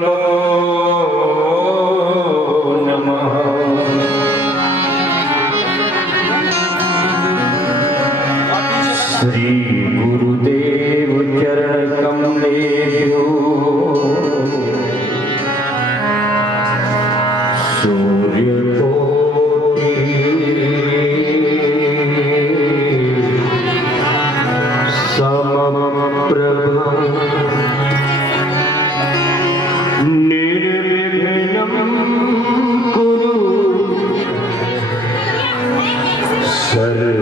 नमो नमः। श्री गुरुदेव चरण कमलेभ्यो सूर्यकोटि समप्रभ निर्विघ्नं कुरु सर्वकार्येषु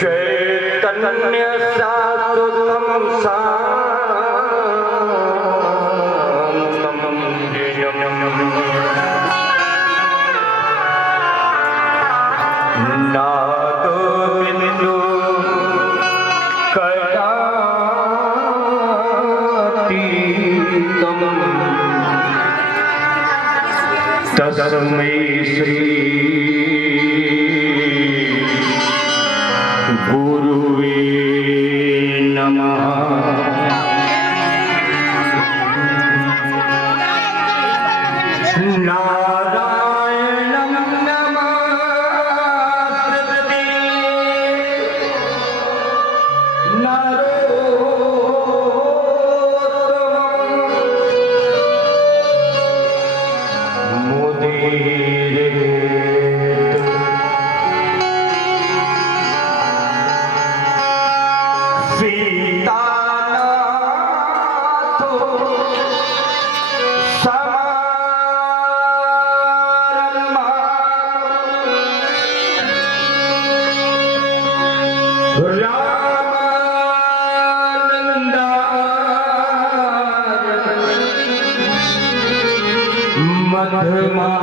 चैतन्य साधुतं शान्तं नादो बिंदु कलातीतं तस्मै श्री गुरुवे नमः। नारायणं नमस्ते नरोत्तमं मुदीरयेत्। सीतानाथो समारम्भः रामानन्दाय मध्यमाम्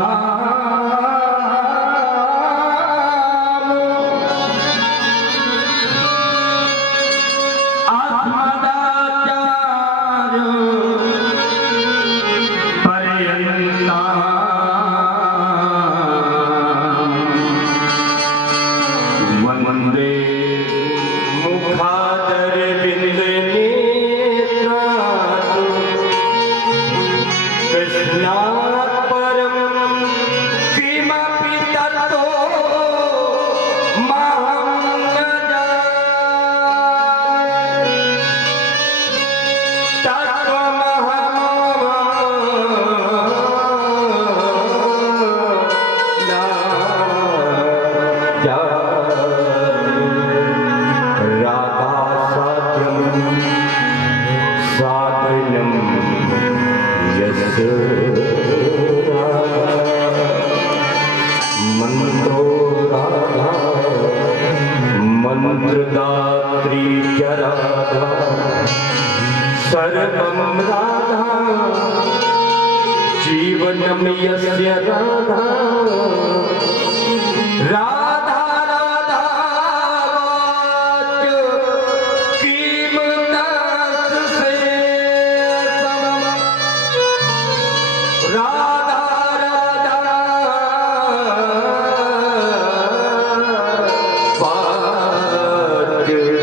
अस्मदाचार्य पर्यन्ताम् वन्दे मुखादरविन्दनेत्रात् कृष्णात् परं किमपि ततो महं न जाने। तत्त्वमहं न जाने। रागासाध्यं साधनं यस्य मंत्रो राधा मंत्रदात्री च राधा सर्वं राधा जीवनं यस्य राधा राधा राधा वाच किं तस्य राधा राधा वाच किं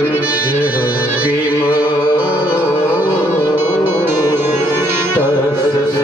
तस्य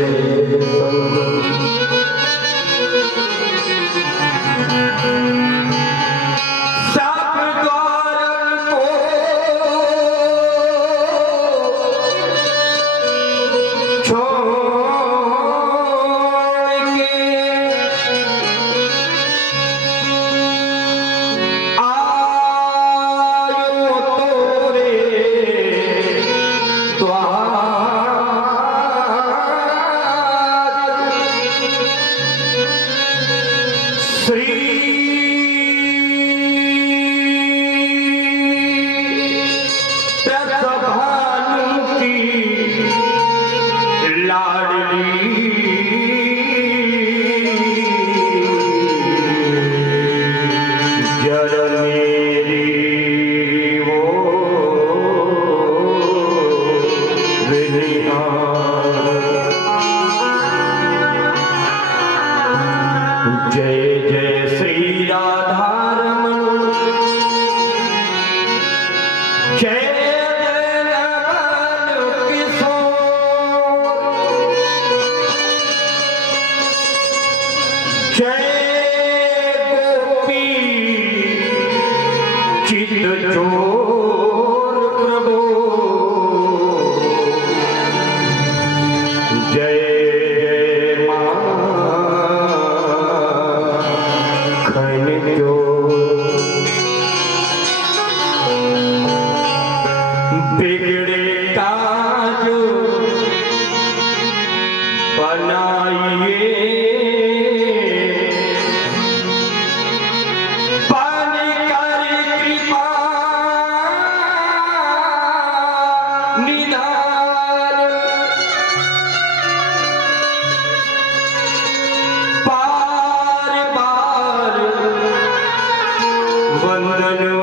जय नमन किशोर जय गोपी चित चोर प्रभु जय जय मां खन चोर बिगड़े काज बनाइए पान कर कृपा निधान बार बार वंदनो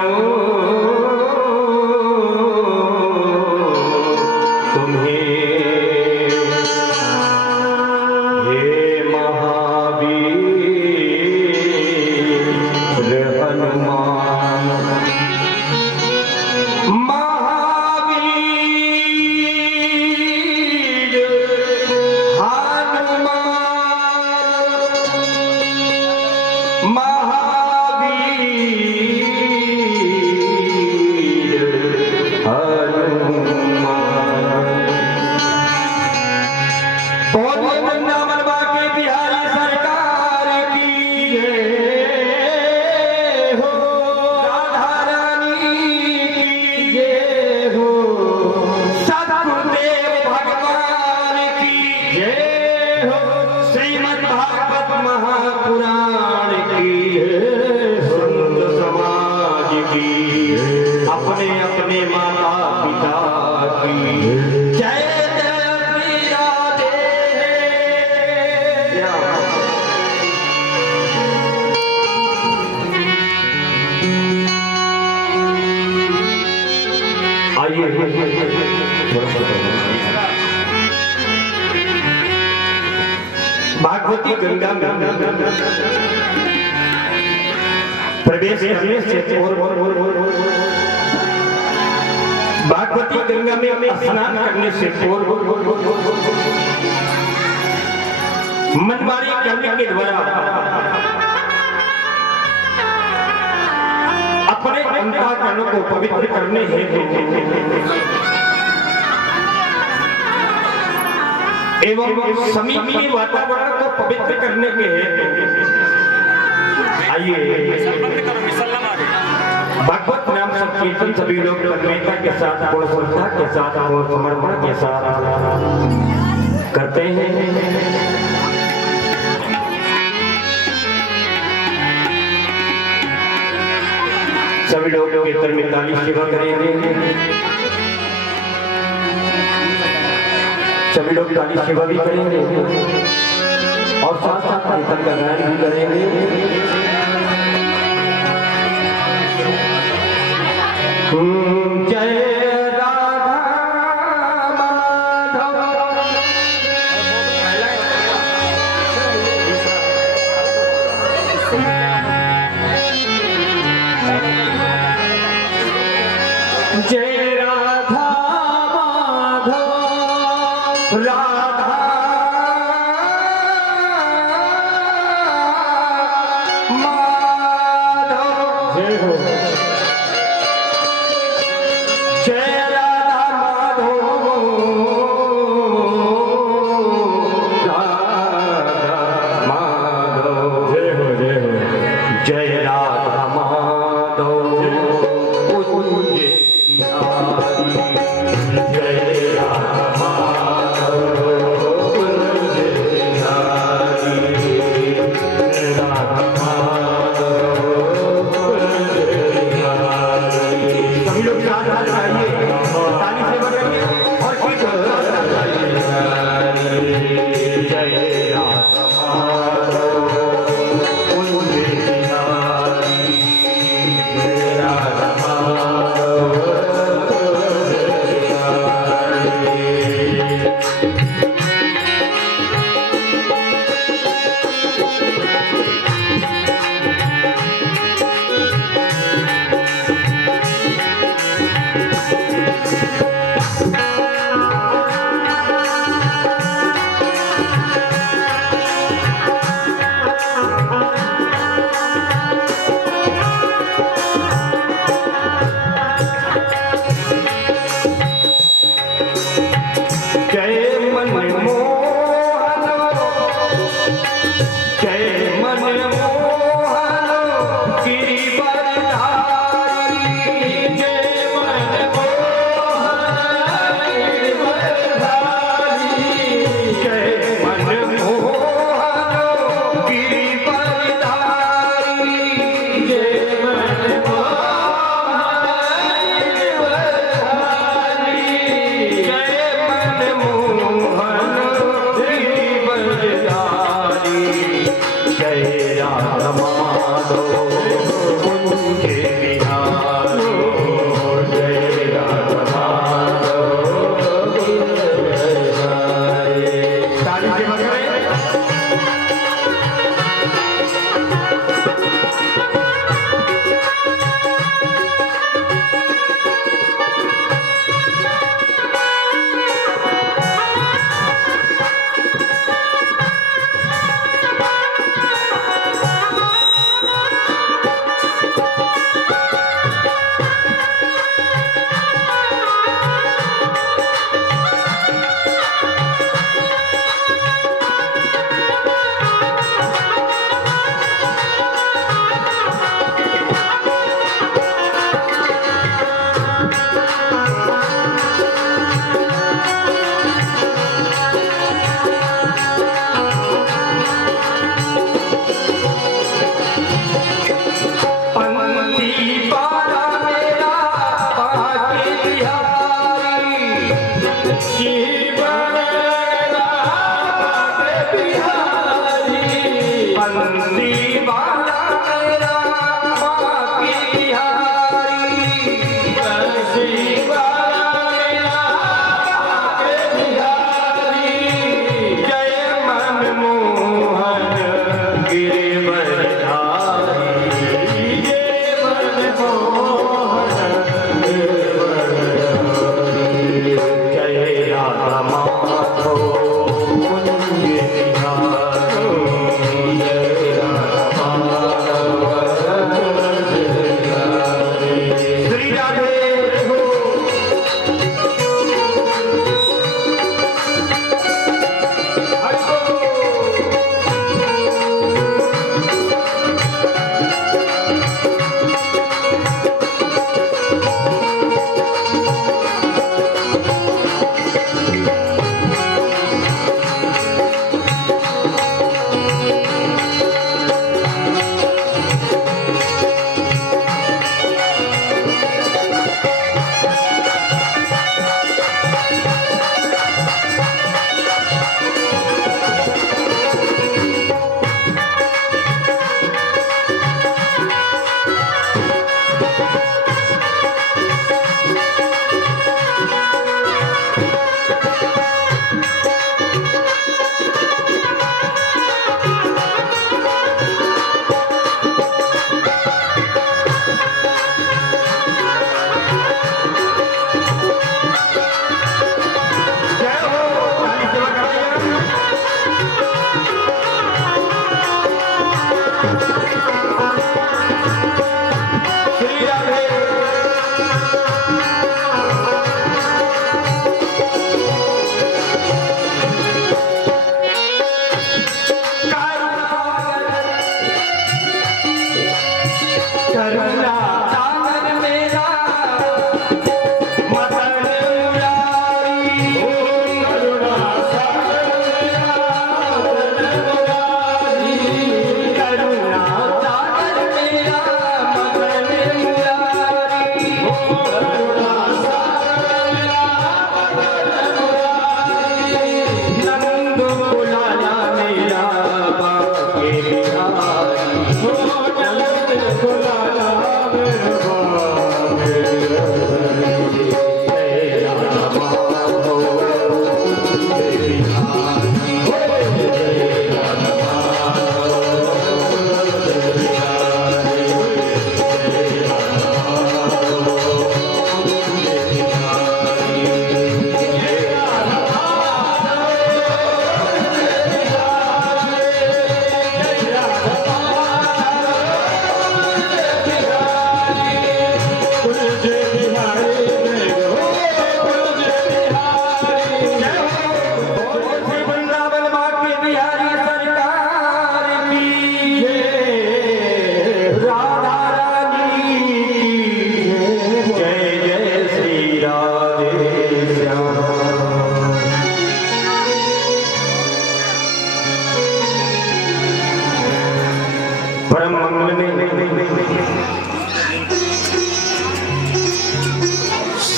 महापुराण की संत समाज की अपने अपने माता पिता की जय जय श्री राधे। आइए भागवती गंगा में प्रवेश करने से भागवती गंगा में स्नान करने से पूर्व मनमानी करने के द्वारा अपने अंतःकरण को पवित्र करने हेतु एवं समीप के वातावरण को पवित्र करने के हेतु आइए भागवत नाम संकीर्तन सभी लोग तन्मयता के साथ पूर्ण श्रद्धा के साथ और समर्पण के साथ करते हैं। सभी लोग कीर्तन में ताली सेवा करेंगे। सभी लोग ताली सेवा भी करेंगे और साथ साथ कीर्तन का गायन भी करेंगे। जय राधा माधव जय राधा माधव राधा माधव जय हो जय राधा माधव राधा माधव जय हो जय राधा माधव सभी लोग याद आ जाइए।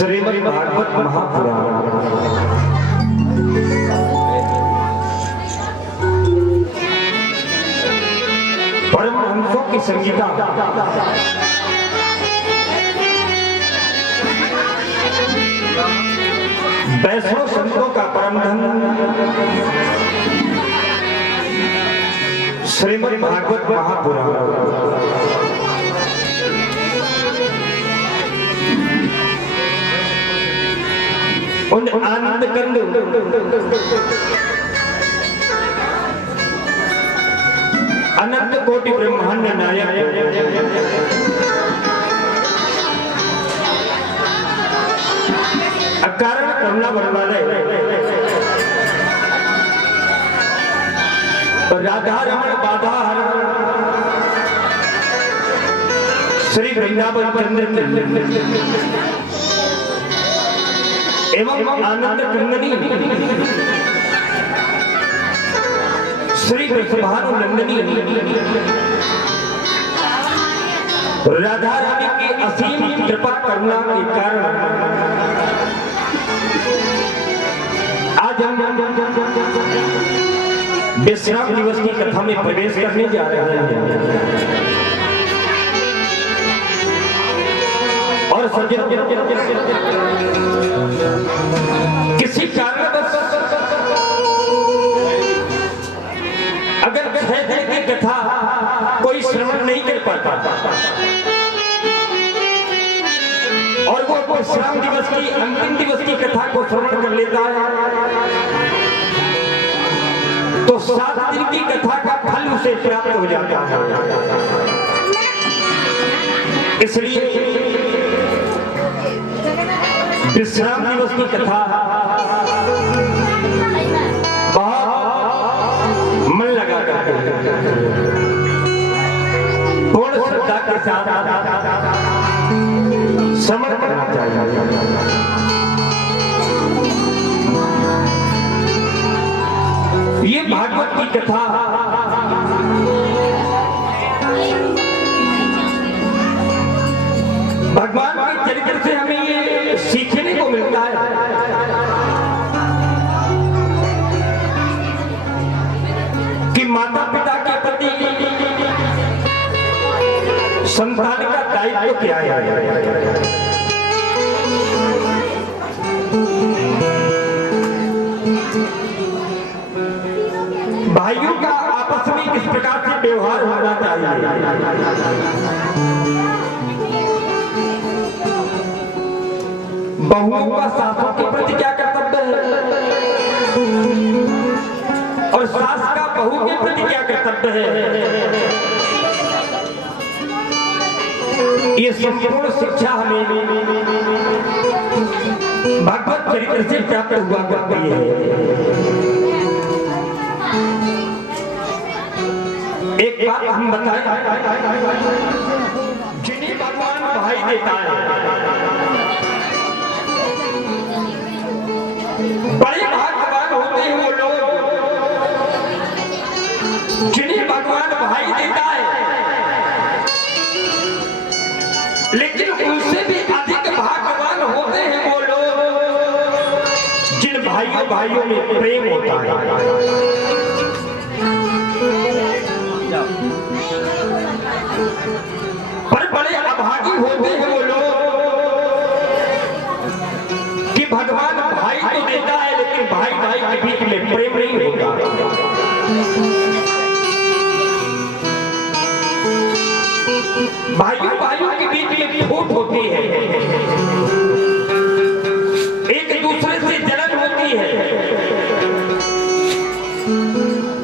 श्रीमद् भागवत महापुराण परमहंसों की संगीता वैष्णव संतों का परम धन श्रीमद् भागवत महापुराण उन आनंद कंद अनंत कोटि ब्रह्मांड नायक अकारण करुणा बरवाले राधा रमण बाधा हरण श्री वृंदावन चंद्र एवं आनंद कंदनी श्री वृषभानुनंदिनी राधा रानी की असीम कृपा करुणा के कारण विश्राम दिवस की कथा में प्रवेश करने जा रहे हैं और किसी कारणवश अगर 6 दिन की कथा कोई श्रवण नहीं कर पाता और वो विश्राम दिवस की अंतिम दिवस की कथा को श्रवण कर लेता है तो 7 दिन की कथा का फल उसे प्राप्त हो जाता है। इसलिए विश्राम दिवस की कथा बहुत मन लगा करके पूर्ण श्रद्धा के साथ समर्पण करना चाहिए। ये भागवत की कथा भगवान के चरित्र से हमें ये सीखने को मिलता है कि माता पिता के प्रति संतान का दायित्व क्या है। भाइयों का आपस में किस प्रकार से व्यवहार होना चाहिए। बहुओं का सासों के प्रति क्या कर्तव्य है और सास का बहू के प्रति क्या कर्तव्य है, ये संपूर्ण शिक्षा हमें भगवत चरित्र से प्राप्त हुआ करती है। एक बात हम बताएं, जिन्हें भगवान भाई देता है बड़े भाग्यवान होते हैं वो लोग जिन्हें भगवान भाई देता है, लेकिन उनसे भी अधिक भाग्यवान होते हैं वो लोग जिन भाइयों में प्रेम होता है। पर बड़े अभागी होते हैं वो लोग कि भगवान भाई तो देता है लेकिन भाई के बीच में प्रेम नहीं होता। भाइयों के बीच में फूट होती है, एक दूसरे से जलन होती है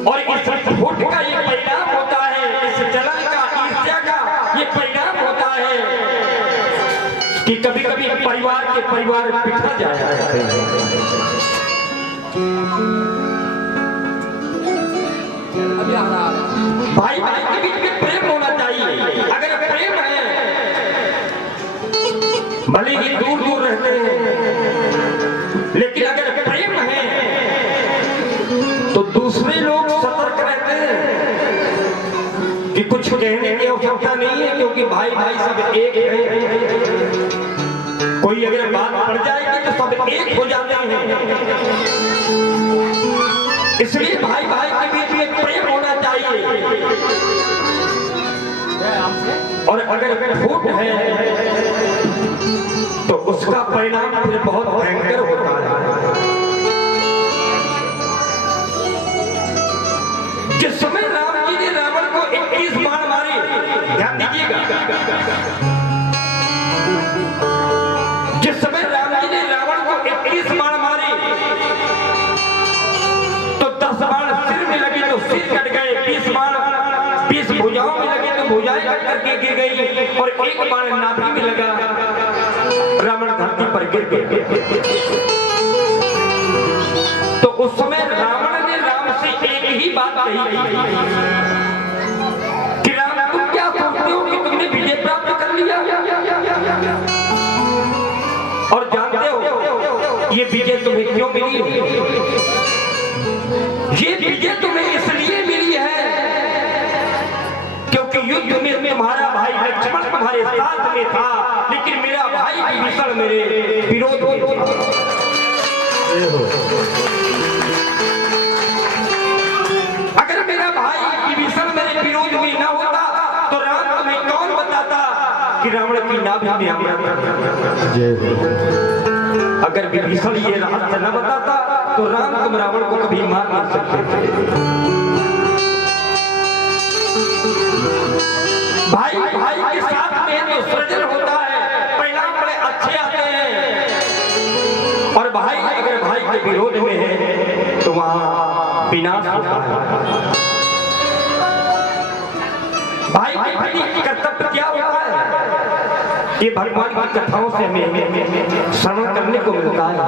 और इस फूट का ये परिणाम होता है, इस जलन का ईर्ष्या का ये परिणाम होता है कि कभी कभी परिवार बिखर जाता है। भाई के बीच में प्रेम होना चाहिए। अगर प्रेम है, भले ही दूर रहते हैं, लेकिन अगर प्रेम है तो दूसरे लोग सतर्क रहते हैं कि कुछ कहने की आवश्यकता नहीं है, क्योंकि भाई सब एक है। कोई अगर बात पड़ जाएगी तो सब एक हो जाते हैं। इसलिए भाई के बीच में प्रेम होना चाहिए और अगर फूट है तो उसका परिणाम फिर बहुत भयंकर होता है। जिस समय राम जी ने रावण को 21 बाण मारे, ध्यान दीजिएगा, जिस समय राम जी ने रावण को 21 बाण मारे तो 10 बाण सिर में लगे तो सिर कट गए, 20 बाण 20 भुजाओं में लगे तो भुजाएं कट करके गिर गई और 1 बाण नाभि में लगा, रावण धरती पर गिर गए। तो उस समय रावण ने राम से एक ही बात कही कि राम तुम क्या सोचते हो कि तुमने विजय प्राप्त कर लिया, और जानते हो ये विजय तुम्हें क्यों मिली है? ये विजय तुम्हें इसलिए मिली है क्योंकि युद्ध में तुम्हारा भाई लक्ष्मण तुम्हारे साथ में था, लेकिन मेरा भाई विभीषण मेरे विरोध में था। कि रावण की नाभि में अमृत। जय हो। अगर विभीषण ये रहस्य न बताता तो राम तुम रावण को कभी मार नहीं सकते थे। भाई भाई के साथ में तो सृजन होता है, परिणाम बड़े अच्छे आते हैं। और भाई अगर भाई के विरोध में है तो वहां विनाश होता है। भाई के प्रति कर्तव्य क्या होता है, ये भगवान की कथाओं से हमें श्रवण करने को मिलता है।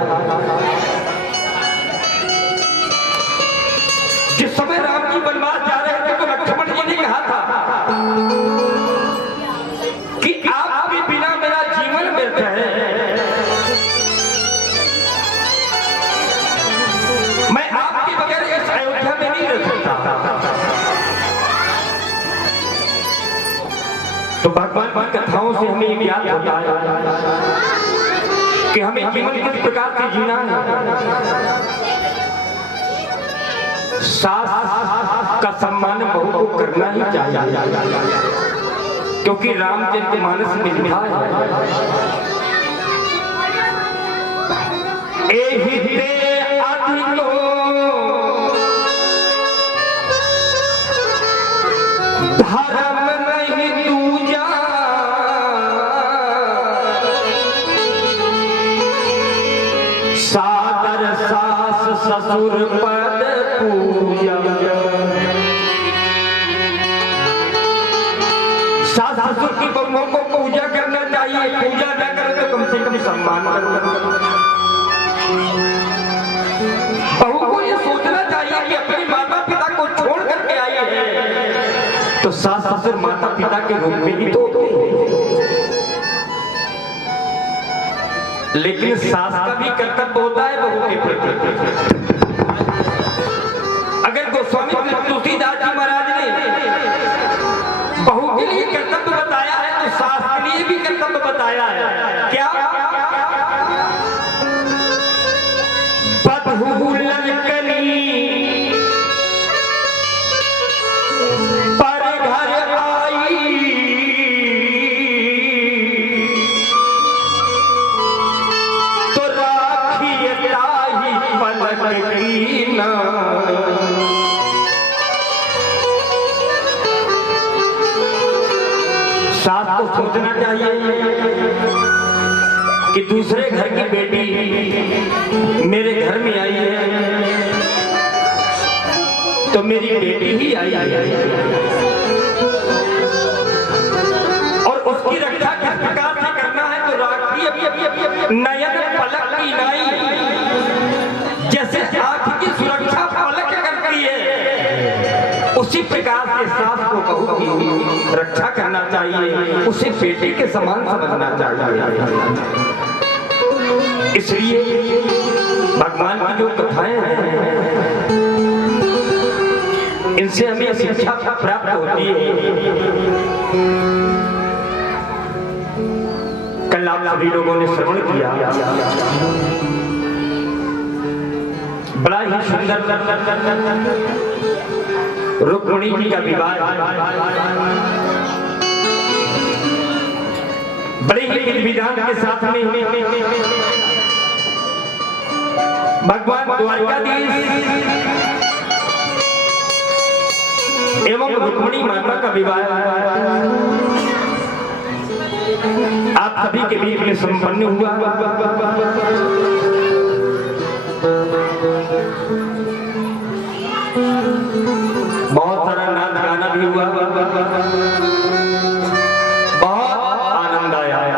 जिस समय राम जी वनवास जा रहे थे तो लक्ष्मण जी ने कहा था कि आपके बिना मेरा जीवन व्यर्थ है, मैं आपके बगैर इस अयोध्या में नहीं रह सकता। तो भगवान की कथाओं से हमें ये याद होता है कि हमें जीवन किस प्रकार से जीना है। सास का सम्मान बहू को करना ही चाहिए, क्योंकि रामचरितमानस में लिखा है एहिते अधिको धर्म नहीं दूजा, सादर सास ससुर पद पूजा। सास ससुर की बहुओं को पूजा करना चाहिए, पूजा न करें तो कम से कम सम्मान करना। बहू को ये सोचना चाहिए कि अपने माता पिता को छोड़ करके आई है तो सास ससुर माता पिता के रूप में ही तो होते हैं। लेकिन सास का भी कर्तव्य होता है बहू के प्रति। अगर गोस्वामी तुलसीदास जी महाराज ने बहू के लिए कर्तव्य बताया है तो सास के लिए भी कर्तव्य बताया है। क्या? बधू ललकनी पर घर आई, तो राखी ताही पलक की ना। सास को सोचना चाहिए कि दूसरे घर की बेटी मेरे घर में आई है तो मेरी बेटी ही आई है, और उसकी रक्षा किस प्रकार से करना है तो राखी नयन पलक की नाई, जैसे आंख की सुरक्षा पलक करती है उसी प्रकार से सास को बहू की रक्षा करना चाहिए, उसे बेटे के समान समझना चाहिए। इसलिए भगवान की जो कथाएं हैं इनसे हमें शिक्षा प्राप्त होती है। कल आप सभी लोगों ने श्रवण किया, बड़ा ही सुंदर रुक्मिणी जी का विवाह बड़े ही विधि विधान के साथ में भगवान द्वारकाधीश एवं रुक्मिणी माता का विवाह आप सभी के बीच में संपन्न हुआ। बहुत सारा नाच गाना भी हुआ, बहुत आनंद आया।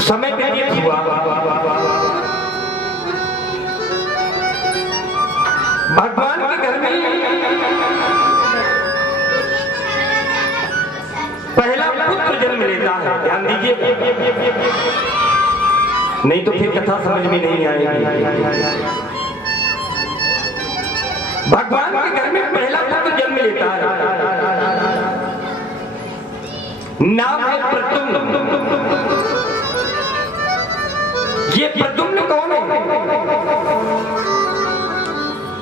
समय व्यतीत हुआ, भगवान के घर में पहला पुत्र जन्म लेता है। ध्यान दीजिए, नहीं तो फिर कथा समझ में नहीं आएगी। भगवान के घर में पहला पुत्र जन्म लेता है, नाम है प्रद्युम्न। ये प्रद्युम्न कौन है?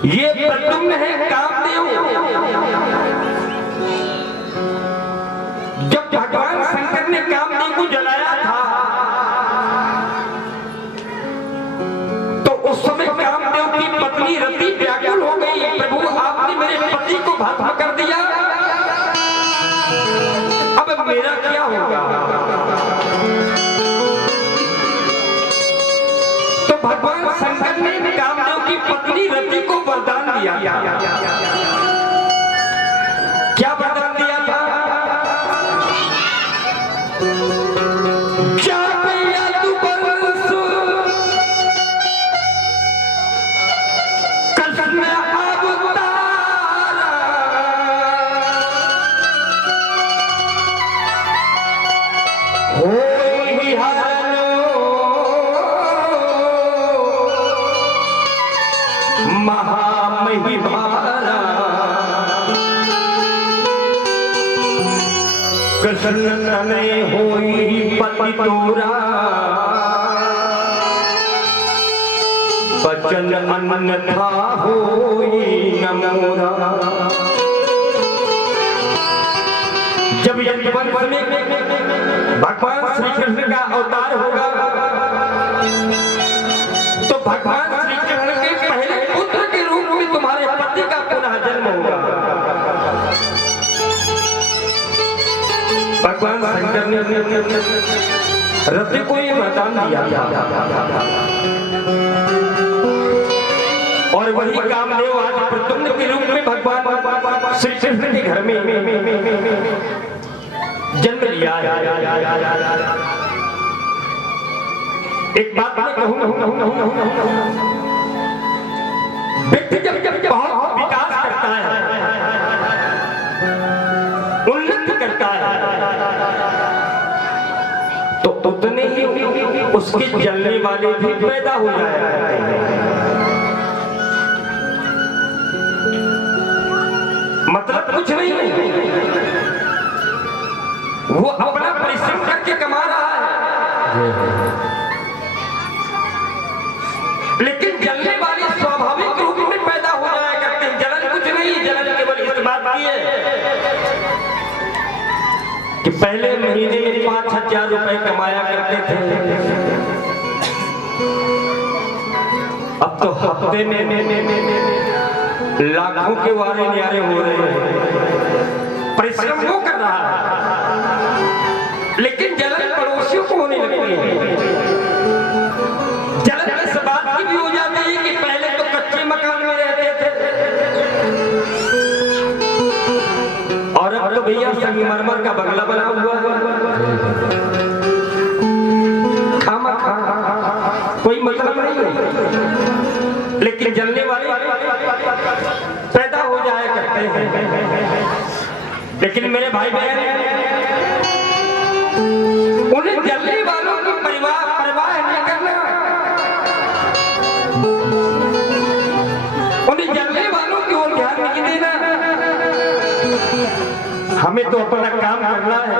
ये प्रद्युम्न है कामदेव। जब भगवान शंकर ने कामदेव को जलाया था तो उस समय कामदेव की पत्नी रति व्याकुल हो गई, प्रभु आपने मेरे पति को भस्म कर दिया, अब मेरा क्या होगा। तो भगवान शंकर ने कामदेव की पत्नी रति को वरदान दिया। क्या वरदान दिया था? कृष्ण ने होई पति तोरा, बचन अन्यथा होई न मोरा। जब यज्ञवंश में भगवान श्री कृष्ण का अवतार होगा तो भगवान श्री कृष्ण के पहले पुत्र के रूप में तुम्हारे पति का पुनः जन्म होगा। भगवान शंकर ने रति को ये वरदान दिया और वही कामदेव आज प्रद्युम्न के रूप में भगवान श्री कृष्ण के घर में जन्म लिया। एक बात मैं कहूं, व्यक्ति जब बहुत विकास करता है, उन्नति करता है, तो उतने ही उसके जलने वाले भी पैदा हो जाए। मतलब कुछ नहीं है, वो अपना परिश्रम करके कमा रहा है, लेकिन जलने वाले स्वाभाविक रूप में पैदा हो जाया करते हैं। जलन कुछ नहीं, जलन केवल इस बात की है कि पहले महीने में 5,000 रुपए कमाया करते थे, अब तो हफ्ते में लाखों के वारे न्यारे हो रहे हैं। परिश्रम वो कर रहा है, लेकिन जलन पड़ोसियों को होने लगती है। जलन इस बात की भी हो जाती है कि पहले तो कच्चे मकान में रहते थे और अब तो भैया संगमरमर का बंगला बना हुआ खामा खा, कोई मतलब नहीं है, लेकिन जलने वाले पैदा हो जाया करते हैं। लेकिन मेरे भाई बहन, उन्हें जलने वालों की परवाह नहीं करना, उन्हें जलने वालों की ओर ध्यान नहीं देना। हमें तो अपना काम करना है।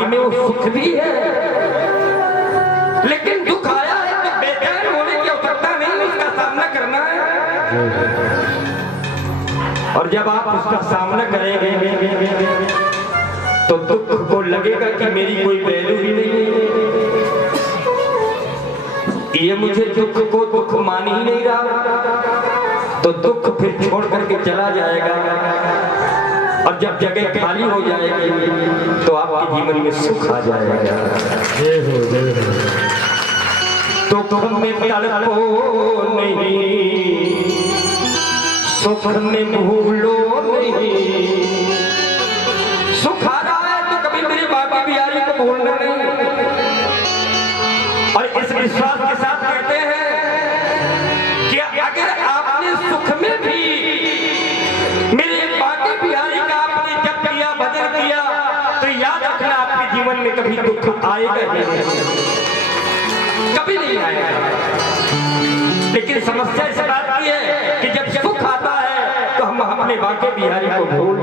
भाग्य में वो सुख भी है, लेकिन दुख आया है तो बेचैन होने की आवश्यकता नहीं, उसका सामना करना है। और जब आप उसका सामना करेंगे तो दुख को लगेगा कि मेरी कोई वैल्यू ही नहीं है, ये मुझे दुख को दुख मान ही नहीं रहा, तो दुख फिर छोड़ करके चला जाएगा। और जब जगह खाली हो जाएगी तो आपके जीवन में सुख आ जाएगा। दुख में तड़पो नहीं, सुख में भूलो नहीं। सुख आ रहा है तो कभी मेरी बाकी बिहारी को भूलना नहीं। और इस विश्वास के साथ कहते हैं कि अगर आपने सुख में भी मेरे बाकी बिहारी का आपने जप किया, भजन किया, तो याद रखना आपके जीवन में कभी दुख आएगा ही नहीं, कभी नहीं आएगा। लेकिन समस्या इस बात की है कि जब सुख आता है तो हम अपने बाकी बिहारी को भूल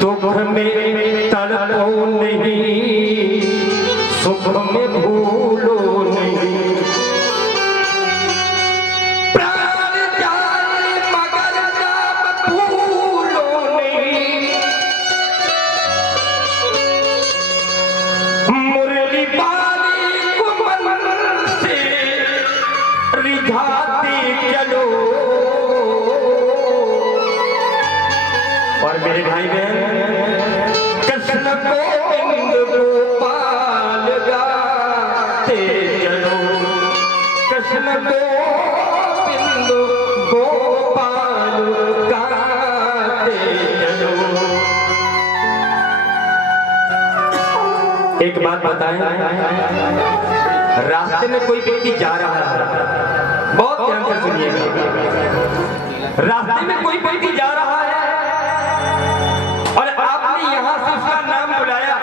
दुख में तड़पो नहीं, सुख में भूलो नहीं। प्राण जाए मगर नाम भूलो नहीं, मुरली बारी को मन से रिझाते चलो। और मेरे भाई बहन, कृष्ण गोविंद गोपाल गाते चलो, कृष्ण गोविंद गोपाल गाते चलो। एक बात बताएं, रास्ते में कोई व्यक्ति जा रहा है, बहुत ध्यान से सुनिएगा, रास्ते में कोई व्यक्ति जा रहा है और आपने यहां से उसका नाम बुलाया,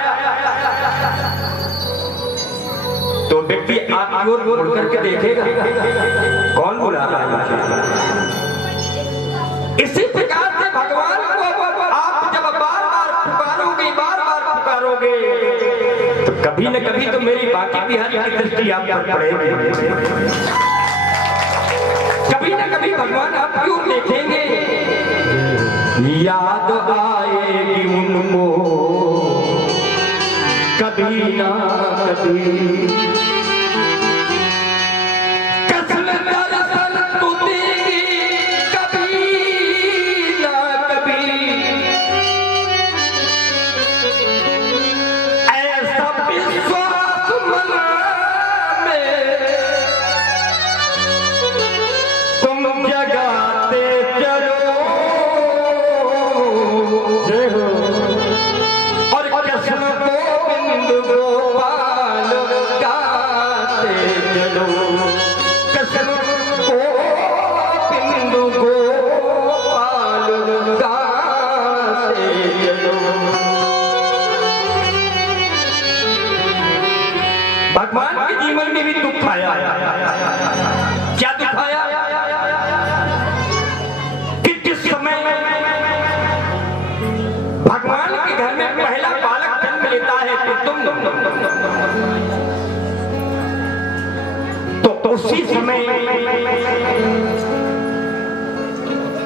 तो व्यक्ति आपकी ओर मुड़ करके देखेगा कौन बुला रहा है। इसी प्रकार से भगवान को आप जब बार बार पुकारोगे तो कभी न कभी तो मेरी बाकी बिहारी की दृष्टि आप पर पड़ेगी, कभी न कभी भगवान आपकी ओर देखेंगे। याद आएगी उनको कभी ना कभी, कृष्ण दर्शन तो देगी कभी ना कभी। ऐसा विश्वास मन में तुम जगाते चलो, और कृष्ण गोविंद गोपाल गाते चलो, कृष्ण गोविंद गोपाल गाते चलो। भगवान के जीवन में भी दुख आया, क्या दुख आया कि जिस समय भगवान के घर में पहला बालक जन्म लेता है तो उसी समय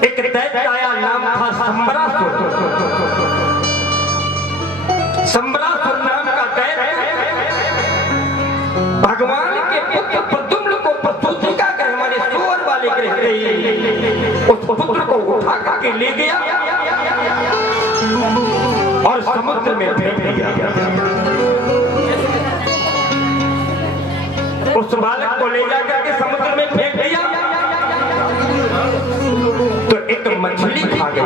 एक दैत्य आया, नाम था संबरासुर। संबरासुर नाम का दैत्य भगवान के पुत्र प्रद्युम्न को प्रसूति का ग्रह हमारे सोर वाले ग्रह उस पुत्र को उठा करके ले गया और समुद्र में फेंक दिया। उस बालक को ले जाकर के समुद्र में फेंक दिया तो एक मछली खा गई।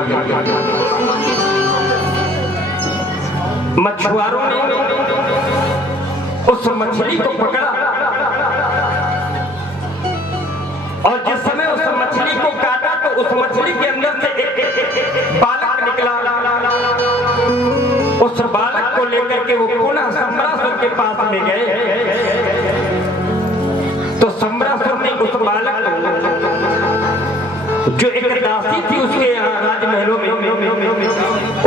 मछुआरों ने उस मछली को पकड़ा और जिस समय उस मछली को काटा तो उस मछली के अंदर से एक बालक निकला। उस बालक को लेकर के वो पुनः संबरासुर के पास में गए तो संबरासुर ने उस बालक को जो एक दासी थी उसके यहाँ राजमहलों में,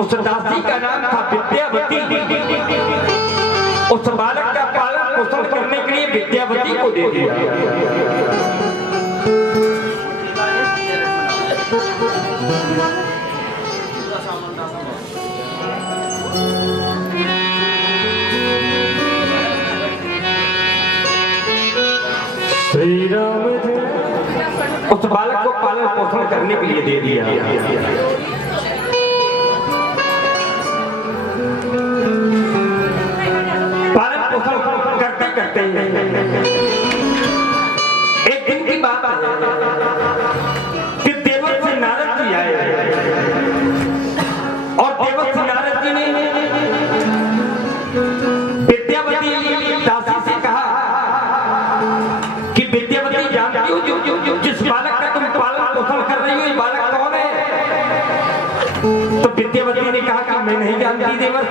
उस दासी का नाम था विद्यावती। उस बालक का पालन पोषण करने के लिए विद्यावती को दे दिया। श्री राम उस बालक को पालन पोषण करने के लिए दे दिया। पालन पोषण करते करते एक दिन की बात है कि देवत से नारद जी आए और देवत से नारद जी ने विद्यावती दासी से कहा कि विद्यावती जानती हो जो जिस बालक का तुम पालन पोषण कर रही हो ये बालक कौन है? तो विद्यावती ने कहा कि मैं नहीं जानती देवत,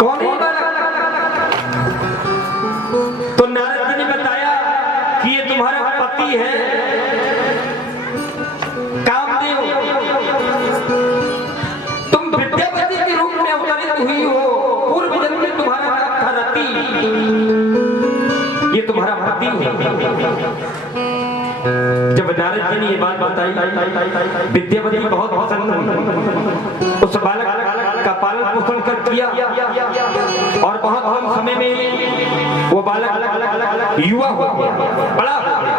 कौन है बालक? तो नारद जी ने बताया कि ये तुम्हारा पति है कामदेव, तुम विद्यावती के रूप में अवतरित हुई हो, पूर्व जन्म में तुम्हारा नाम था रति, ये तुम्हारा पति है। जब नारद जी ने ये बात बताई विद्यावती बहुत प्रसन्न हुई, उस बालक का पालन पोषण कर किया और बहुत कम समय में वो बालक युवा हो गया, बड़ा हो गया।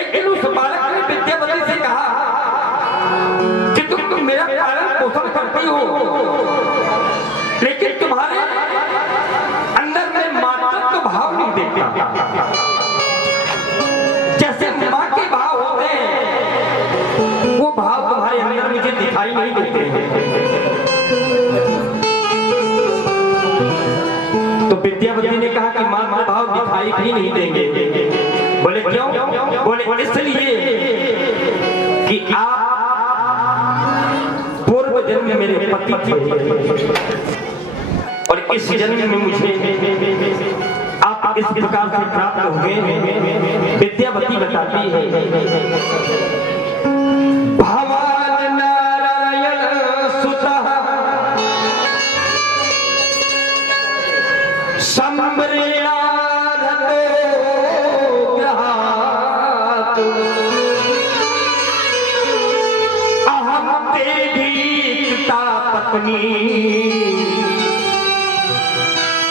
एक दिन उस बालक ने विद्यावती से कहा कि तुम मेरा पालन पोषण करती हो लेकिन तुम्हारे अंदर में मातृत्व भाव नहीं देखता, जैसे माँ के भाव होते हैं वो भाव तुम्हारे अंदर मुझे दिखाई नहीं देते हैं। तो विद्यावती ने कहा कि माँ भाव दिखाई भी नहीं देंगे। बोले क्यों? बोले इसलिए कि आप पूर्व जन्म में मेरे पति थे और इस जन्म में मुझे आप इस प्रकार से प्राप्त हो गए। विद्यावती बताती है भगवान नारायण सुतः सम्म्रियाधतो ग्रहात् अहं ते भीता पत्नी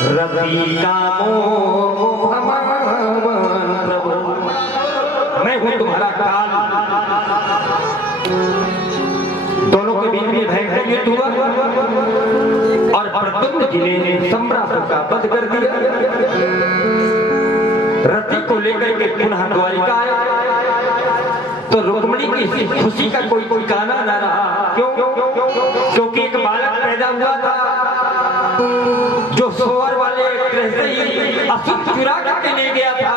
रति कामो प्रभु, मैं हूं तुम्हारा काल। दोनों के बीच में भयंकर युद्ध हुआ और प्रद्युम्न जी ने सम्राट का वध कर दिया। रति को लेकर के पुनः द्वारिका आए तो रुक्मिणी की खुशी का कोई गाना ना रहा। क्यों? क्योंकि एक बालक पैदा हुआ था जो सोवर वाले ग्रह से ही असुर चुरा करके ले गया था,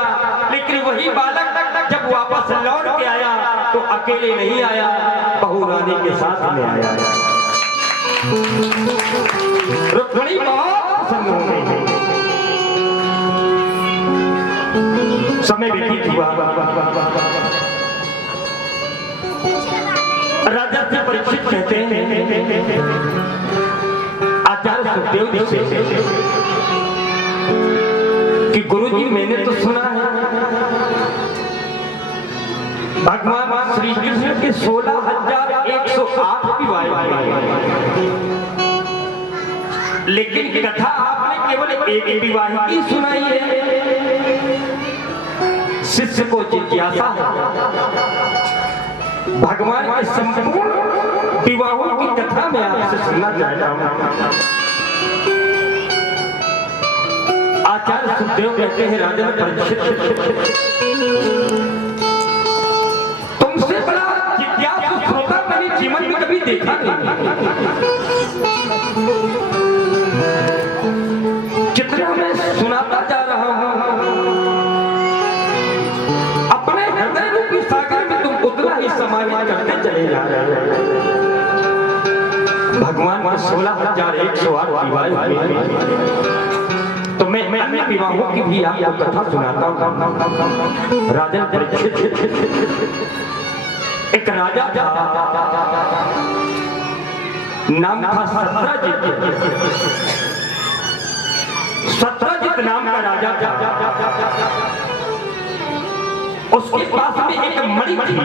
लेकिन वही बालक जब वापस लौट के आया तो अकेले नहीं आया, बहू रानी के साथ में आया। रुक्मिणी बहुत प्रसन्न हो गई। समय व्यतीत हुआ, राजा से परीक्षित कहते हैं आचार्य सुखदेव जी से कि गुरुजी मैंने तो सुना है भगवान श्री कृष्ण के 16,108 विवाह, लेकिन कथा आपने केवल एक विवाह की सुनाई है। शिष्य को जिज्ञासा है भगवान के संपूर्ण विवाहों की कथा में आपसे सुनना चाहता हूं। आचार्य सुखदेव कहते हैं राजन परीक्षित, तुमसे बड़ा जिज्ञासु श्रोता मैंने जीवन में कभी देखा नहीं। जितना मैं सुनाता जा रहा हूं अपने हृदय रूपी सागर में तुम उतना ही समाहित करते चले जा रहे हैं। भगवान के 16,108 विवाह हुए तो मैं अन्य विवाहों की भी आपको कथा सुनाता हूँ। राजा परीक्षित एक राजा था, नाम था सत्रजित। सत्रजित नाम का राजा था। उसके पास में एक मणि थी।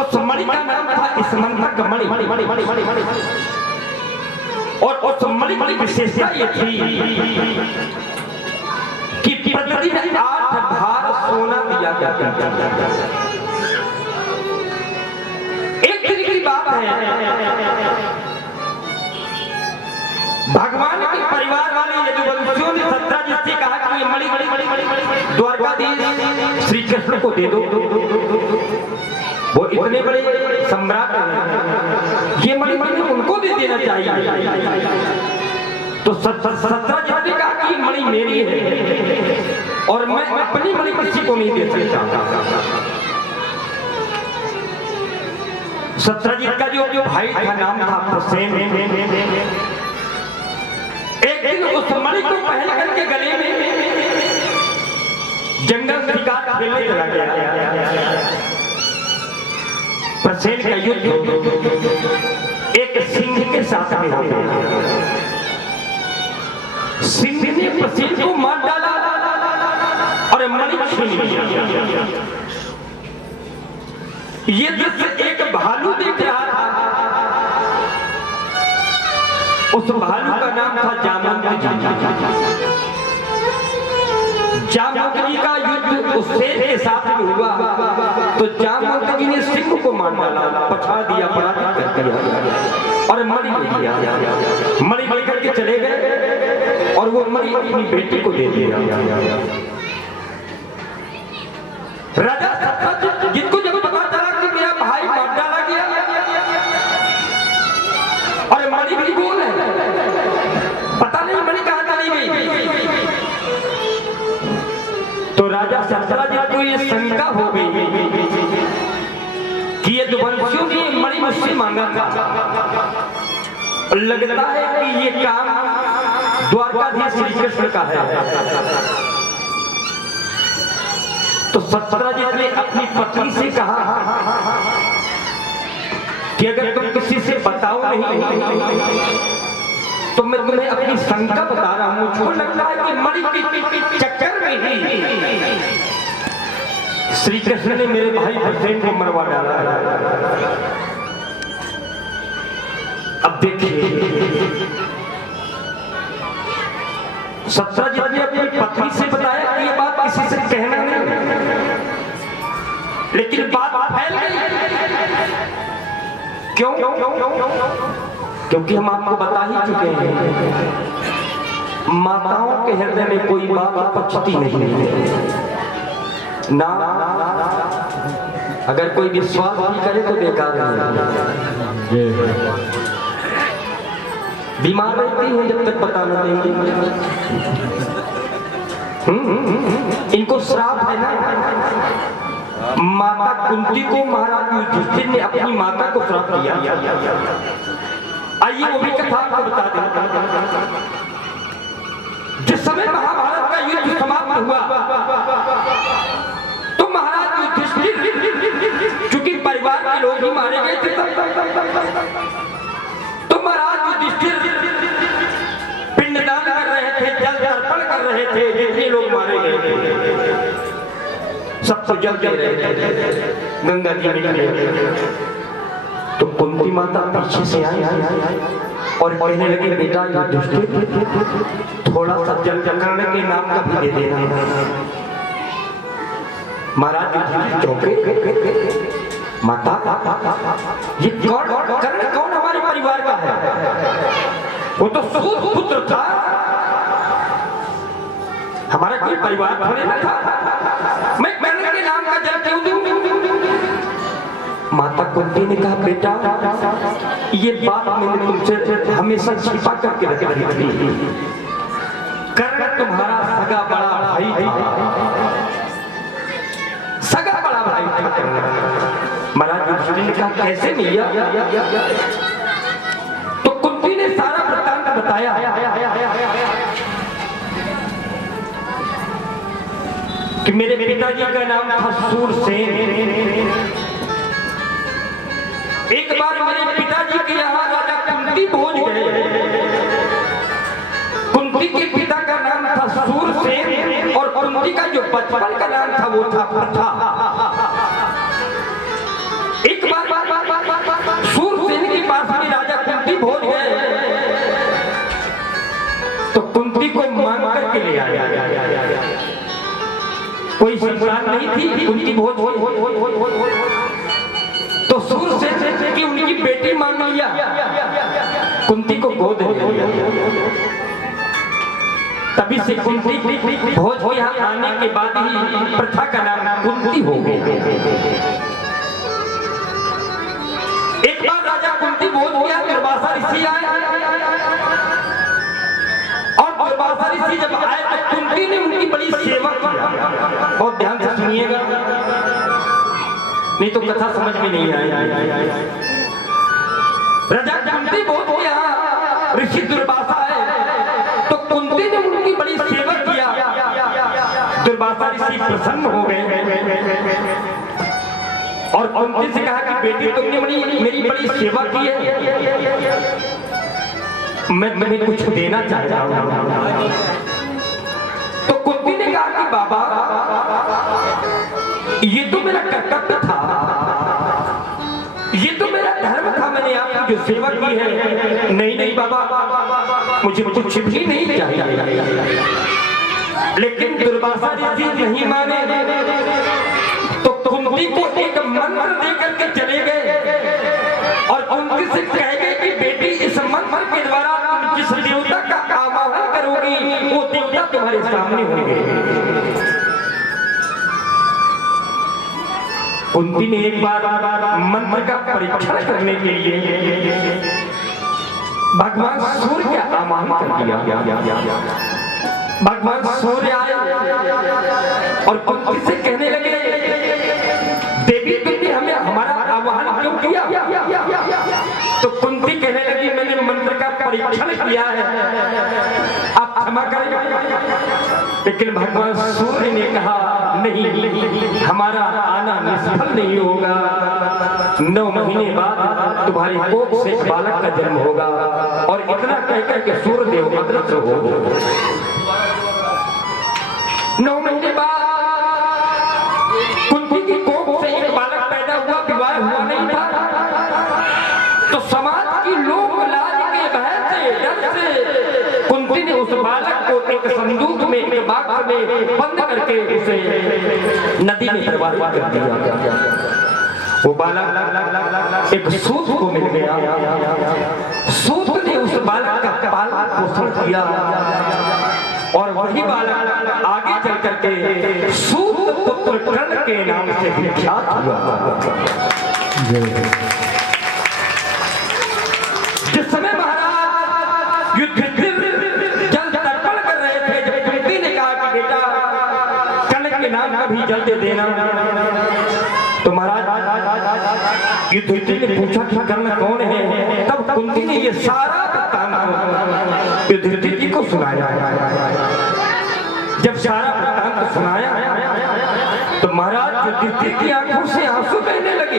उस मणि का नाम था स्मंतक मणि। और उस मणि की विशेषता ये थी कि प्रतिदिन 8 भार सोना दिया जाता था। एक दिन की बात है, भगवान के परिवार वाले यदुवंशियों ने सत्रजित से कहा कि ये मणि द्वारकाधीश श्री कृष्ण को दे दो। वो इतने बड़े सम्राट हैं, ये मणि उनको दे देना चाहिए। तो सत्रजित ने कहा कि मणि मेरी है और मैं अपनी मणि किसी को नहीं दे सकता। सत्रजित का जो भाई था नाम था प्रसेन। एक दिन उस मणि को पहन करके गले में जंगल शिकार खेलने चला गया। प्रसेन का युद्ध एक सिंह के साथ में हो गया। सिंह ने प्रसेन को मार डाला और मणि छीन लिया। ये दृश्य एक भालू देख रहा था। उस भालू का नाम था जामवंत जी। जामवंत जी का युद्ध उस शेर के साथ में हुआ तो जामवंत जी ने सिंह को मार डाला, पछाड़ दिया, पराजित कर दिया और मणि ले लिया। मणि लेकर के चले गए और वो मणि अपनी बेटी को दे दिया। राजा सत्रजित जिनको जब पता चला कि मेरा भाई मार डाला गया और मणि भी गोल है, पता नहीं मणि कहां चली गई। तो राजा सत्रजित को ये शंका हो गई कि ये यदुवंशियों ने मणि मुझसे मांगा था। लगता है कि ये काम द्वारकाधीश श्री कृष्ण का है। तो सत्रजित ने अपनी पत्नी से कहा कि अगर तुम किसी से बताओ नहीं तो मैं तुम्हें अपनी शंका बता रहा हूं। मुझको लगता है कि मणि के चक्कर में ही श्री कृष्ण ने मेरे भाई प्रसेन को मरवा डाला। अब देखिए, सत्रजित ने अपनी पत्नी से बताया कि ये बात किसी से कहना नहीं, लेकिन बात फैल गई। क्यों? क्योंकि हम आपको बता ही चुके हैं, माताओं के हृदय में कोई बात पचती नहीं ना। अगर कोई विश्वास भी करे तो बेकार है। बीमार रहती हैं जब तक पता न देंगे। इनको श्राप है ना। माता कुंती को महाराज युधिष्ठिर ने अपनी माता को श्राप दिया। आइए वो भी कथा आपको बता दें। जिस समय महाभारत का युद्ध समाप्त हुआ तो महाराज युधिष्ठिर, चूंकि परिवार के लोग ही मारे गए थे, तो महाराज युधिष्ठिर पिंडदान कर रहे थे, जल अर्पण कर रहे थे। जितने लोग मारे गए थे सबको जल दे रहे थे। गंगा जी निकले तो कुंती माता पीछे से आई और कहने लगी, बेटा युधिष्ठिर थोड़ा सा जल कर्ण के नाम का भी दे देना। महाराज युधिष्ठिर चौंके, माता ये कर्ण कौन हमारे परिवार का है? वो तो सूत पुत्र था, हमारा कोई परिवार थोड़े ना था। मैं कर्ण के नाम का जल क्यों दूं? माता कुंती ने कहा, बेटा ये बात मैंने तुमसे हमेशा छिपा करके रखी थी। कर्ण तुम्हारा सगा बड़ा भाई था, सगा बड़ा भाई था। महाराज युधिष्ठिर ने कहा, कैसे भैया? तो कुंती ने सारा वृत्तांत बताया कि मेरे पिताजी का नाम था सूरसेन। एक बार मेरे पिताजी के यहाँ राजा कुंती भोज गए। कुंती के पिता का नाम था सूरसेन और कुंती का जो बचपन का नाम था वो था प्रथा। एक बार सूरसेन के पास में राजा कुंती भोज गए तो कुंती को मांग करके ले आया। कोई संतान नहीं थी कुंती भोज, तो सूरसेन की उनकी बेटी मांग लिया, कुंती को गोद ले लिया। तभी से कुंती भोज को यहाँ आने के बाद ही प्रथा का नाम कुंती हो गया। एक बार राजा कुंती भोज गया, दुर्वासा ऋषि आए और दुर्वासा ऋषि जब आए तो कुंती ने उनकी बड़ी सेवा की। बहुत ध्यान से सुनिएगा, नहीं तो कथा समझ में नहीं आएगी। राजा कुंती भोज गया, ऋषि दुर्वासा आए तो कुंती ने उनकी बड़ी सेवा किया। दुर्वासा ऋषि प्रसन्न हो गए और कुंती से कहा कि बेटी तुमने मेरी बड़ी सेवा की है, मैं कुछ देना चाहता हूं। तो कुंती ने कहा कि बाबा ये तो मेरा कर्तव्य था, ये तो मेरा धर्म था, मैंने आपकी जो सेवा की है। नहीं बाबा, मुझे कुछ भी नहीं चाहिए। लेकिन दुर्वासा ऋषि नहीं माने तो कुंती को एक मंत्र देकर के चले गए और कुंती से कह गए कि बेटी इस मंत्र के द्वारा तुम जिस देवता का आवाहन करोगी वो देवता तुम्हारे सामने होंगे। कुंती ने एक बार मंत्र का परीक्षण करने के लिए भगवान सूर्य का आवाहन कर दिया। भगवान सूर्य आए और कुंती से कहने लगे, देवी तुमने हमें हमारा आवाहन क्यों किया? तो कुंती कहने लगी, मैंने मंत्र का परीक्षण किया है, आप क्षमा करें। लेकिन भगवान सूर्य ने कहा, नहीं, हमारा आना निष्फल नहीं होगा। 9 महीने बाद तुम्हारी कोख से बालक का जन्म होगा। और इतना कहकर के सूर्यदेव अदृश्य हो गए। 9 महीने बाद कुंती की कोख से एक बालक पैदा हुआ, विवाह हुआ नहीं था। तो समाज की लोक लाज के भय से, डर से कुंती ने उस बालक को एक संदूक में, एक बाक्स में बंद करके उसे नदी में प्रवाहित कर दिया। वो बालक एक सूत को मिल गया। सूत ने उस बालक का पालन पोषण किया और वही बालक आगे चल करके सूत पुत्र कर्ण के नाम से विख्यात हुआ। जिस समय महाराज युधिष्ठिर जल तर्पण कर रहे थे, जब कुंती ने कहा कि बेटा कर्ण के नाम का भी जल दे देना, तो महाराज युधिष्ठिर ने पूछा कि कर्ण कौन है? तब कुंती ने ये सारा वृत्तांत युधिष्ठिर जी को सुनाया। जब सारा वृत्तांत सुनाया तो महाराज युधिष्ठिर की आंखों से आंसू बहने लगे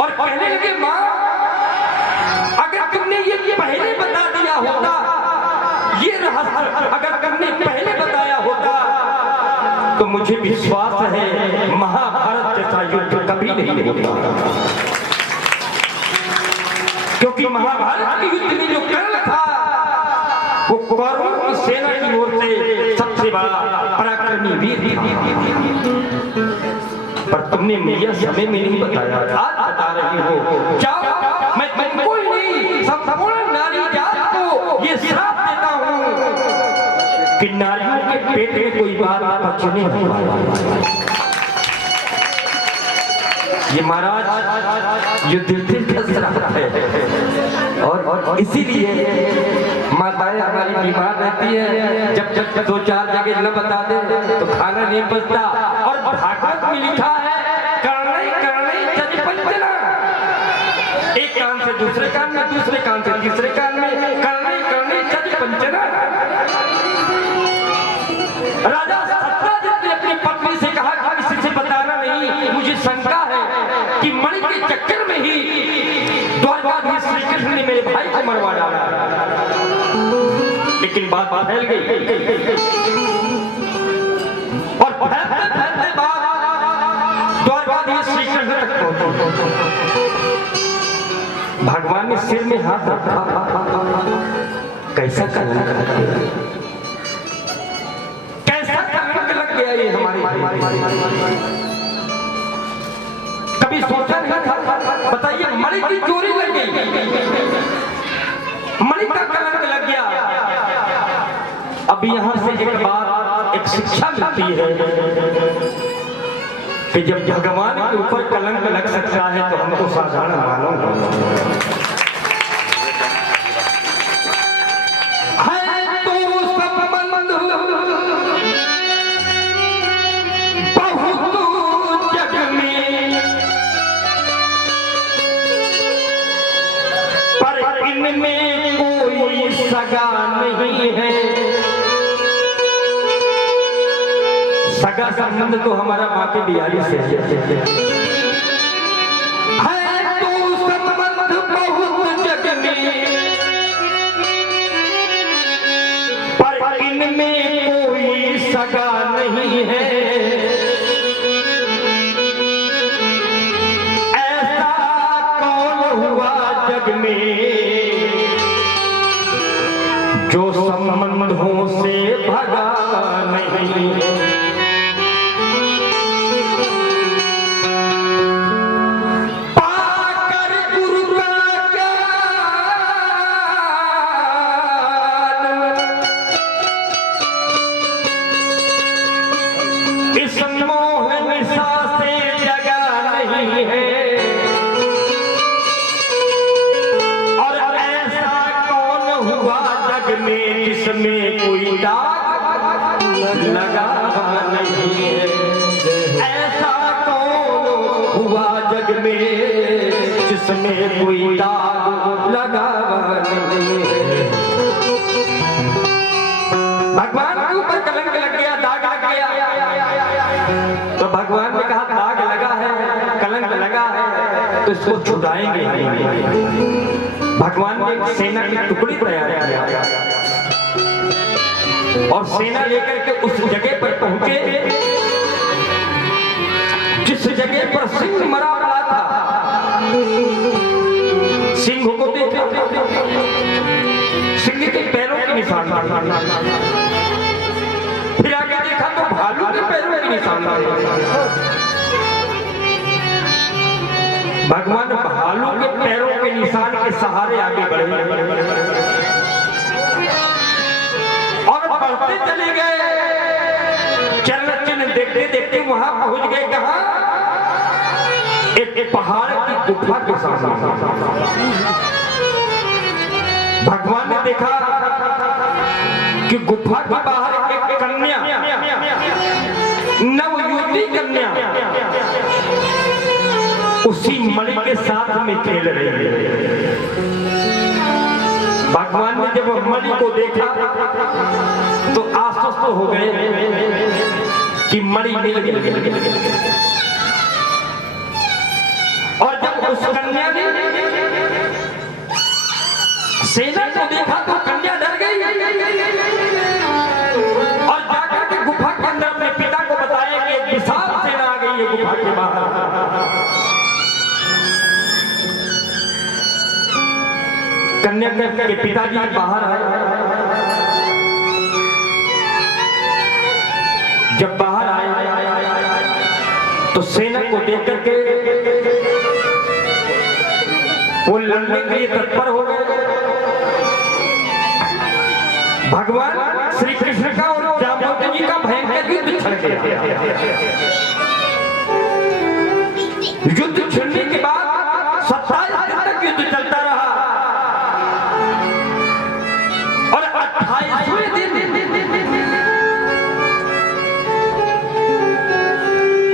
और कहने लगे, मां अगर तुमने ये पहले बता दिया होता, ये रहस्य अगर तुमने पहले बताया होता तो मुझे विश्वास है महाभारत जैसा युद्ध कभी नहीं होता। क्योंकि महाभारत के युद्ध में जो कर्ण था वो कौरवों की सेना की ओर से सबसे बड़ा पराक्रमी वीर था। पर तुमने मुझे समय में नहीं बताया, आज बता रही हो। जाओ, मैं तुमको ही नहीं संपूर्ण नारी जात को ये श्राप देता हूँ कि नारियों के पेट में कोई बात पचने नहीं पाएगा। ये महाराज युधिष्ठिर का श्राप है। और इसीलिए माताएं हमारी बीमार रहती है, जब 2-4 जगह न बता दे तो खाना नहीं बचता। और भागवत में लिखा है, कर्णे कर्णे चज पंचना, एक कान से दूसरे कान में, दूसरे कान से तीसरे कान में, कृष्ण ने मेरे भाई को मरवा डाला, लेकिन बात फैल गई और फैलते फैलते बात द्वारकाधीश श्री कृष्ण तक पहुंची। भगवान ने सिर में हाथ रखा, कैसा कलंक लग गया, कैसा कलंक लग गया ये हमारे भाई। कभी सोचा नहीं था, बताइए, मणि की चोरी लग गई, मणि का कलंक लग गया। अब यहां से एक बात, एक शिक्षा मिलती है कि जब भगवान के ऊपर कलंक लग सकता है तो हम तो साधारण मानव में कोई सगा नहीं है। सगा संबंध तो हमारा माँ के बिहारी से है तो संबंध बहुत जग में, पर इनमें कोई सगा नहीं है। ऐसा कौन हुआ जग में जो संबंधों से भगा नहीं। पाकर गुरु का ज्ञान इस मोह निशा से जगा नहीं है। जिसमें कोई दाग लगा नहीं है। ऐसा कौन हुआ जग में जिसमें कोई दाग लगा नहीं है। भगवान के ऊपर कलंक लग गया, दाग लग गया, तो भगवान ने कहा दाग लगा है, कलंक लगा है, तो इसको छुड़ाएंगे। भगवान ने एक सेना की टुकड़ी तैयार किया और सेना लेकर के उस जगह पर पहुंचे जिस जगह पर सिंह मरा पड़ा था। सिंह को देखा, सिंह के पैरों के निशान, फिर आगे देखा तो भालू के पैरों के निशान। भगवान भालू के पैरों के निशान के सहारे आगे बढ़े और बढ़ते चले गए। चरण चिन्ह देखते देखते वहां पहुंच गए। कहां? एक पहाड़ की गुफा के सामने। भगवान ने देखा कि गुफा के बाहर एक कन्या, नवयुवती कन्या उसी मणि के साथ में खेल रही है। भगवान ने जब मणि को देखा तो आश्वस्त हो गए कि मणि मिल गई। और जब उस कन्या ने सेना को देखा तो कन्या डर गई और जाकर के गुफा के अंदर अपने पिता को बताया कि एक विशाल सेना आ गई है गुफा के बाहर। कन्या के पिताजी बाहर आए। जब बाहर आए तो सेना को देख करके वो लड़ने के लिए तत्पर हो गए। भगवान श्री कृष्ण का और जाम्बवती जी का भयंकर युद्ध छिड़ गया। युद्ध छिड़ने के बाद 27 दिन तक युद्ध चलता रहा और 28वें दिन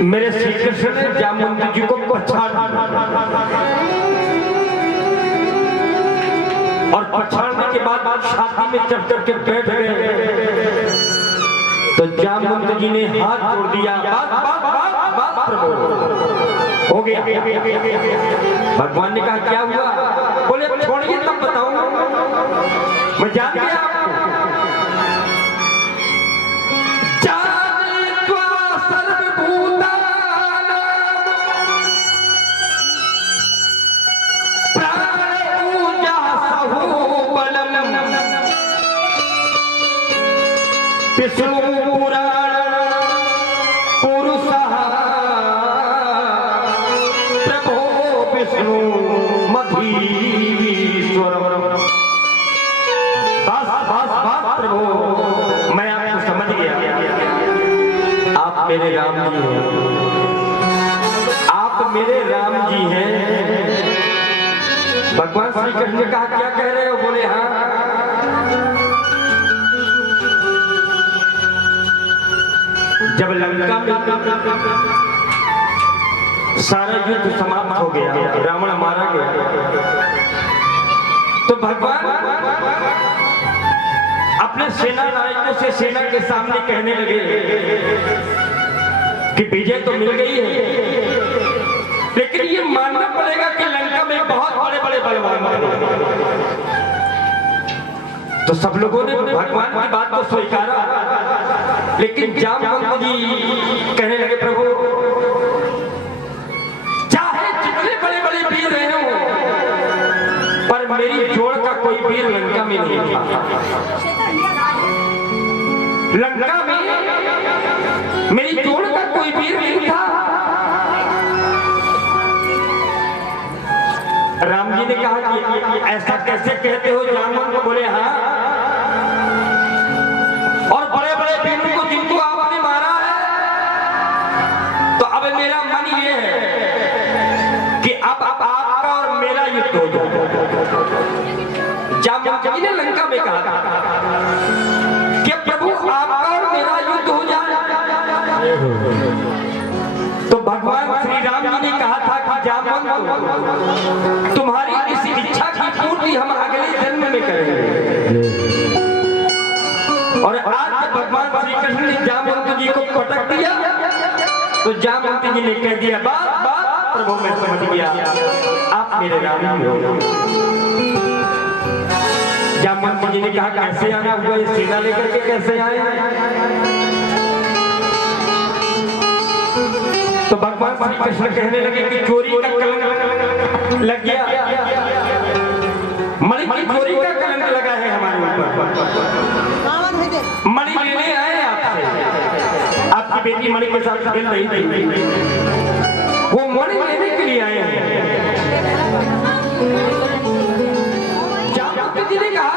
मेरे श्री कृष्ण ने जाम्बवती जी को पछाड़ और पछाड़ने के बाद छाती में चढ़ चढ़ के बैठ गए। तो जाम्बवती जी ने हाथ जोड़ दिया, बात प्रभु हो गया। भगवान ने कहा क्या हुआ? बोले छोड़िए मैं जान गया आपको। जानित्वा सर्वभूतानां प्राणपूजा सहोबलम् विष्णु पुराण पुरुषः प्रभो विष्णु मधीश्वरम्। बात प्रभु, मैं आपको समझ गया। आप मेरे राम जी हैं, आप मेरे राम जी हैं। भगवान श्री कृष्ण ने कहा क्या कह रहे हो? बोले हाँ। जब लंका में सारा युद्ध समाप्त हो गया, रावण मारा गया, तो भगवान अपने सेना नायकों से सेना के सामने कहने लगे कि विजय तो मिल गई है, लेकिन ये मानना पड़ेगा कि लंका में बहुत बड़े बड़े बलवान थे। तो सब लोगों ने भगवान की बात को स्वीकारा, लेकिन जामवंत जी कहने लगे प्रभु, चाहे जितने बड़े बड़े वीर रहे हो, पर मेरी जोड़ का कोई वीर लंका में नहीं था। लंका में मेरी जोड़ का कोई वीर नहीं था। राम जी ने कहा कि ऐसा कैसे कहते हो जामवंत? बोले हाँ, और बड़े बड़े वीरों को जिनको आपने मारा है, तो अब मेरा मन ये है कि अब आपका और मेरा युद्ध हो जाए। जामवंत जी ने लंका में कहा कि प्रभु आपका और मेरा युद्ध हो जाए। तो भगवान श्री राम जी ने कहा था कि जामवंत, तुम्हारी इस इच्छा की पूर्ति हम अगले जन्म में करेंगे। और आज भगवान श्री कृष्ण ने जामवंत जी को पटक दिया, तो जामवंत जी ने कह दिया बात प्रभु मैं समझ गया, आप मेरे राम जी हो। जामवंत जी ने कहा कैसे आना हुआ, ये सेना लेकर के कैसे आए? तो भगवान श्री कृष्ण कहने लगे कि चोरी का कलंक लग गया, मणि की चोरी का कलंक लगा है हमारे ऊपर। मणि लेने आए आपसे, आपकी बेटी मणि के साथ खेल रही थी, वो मणि लेने के लिए आए हैं। जामवंत जी ने कहा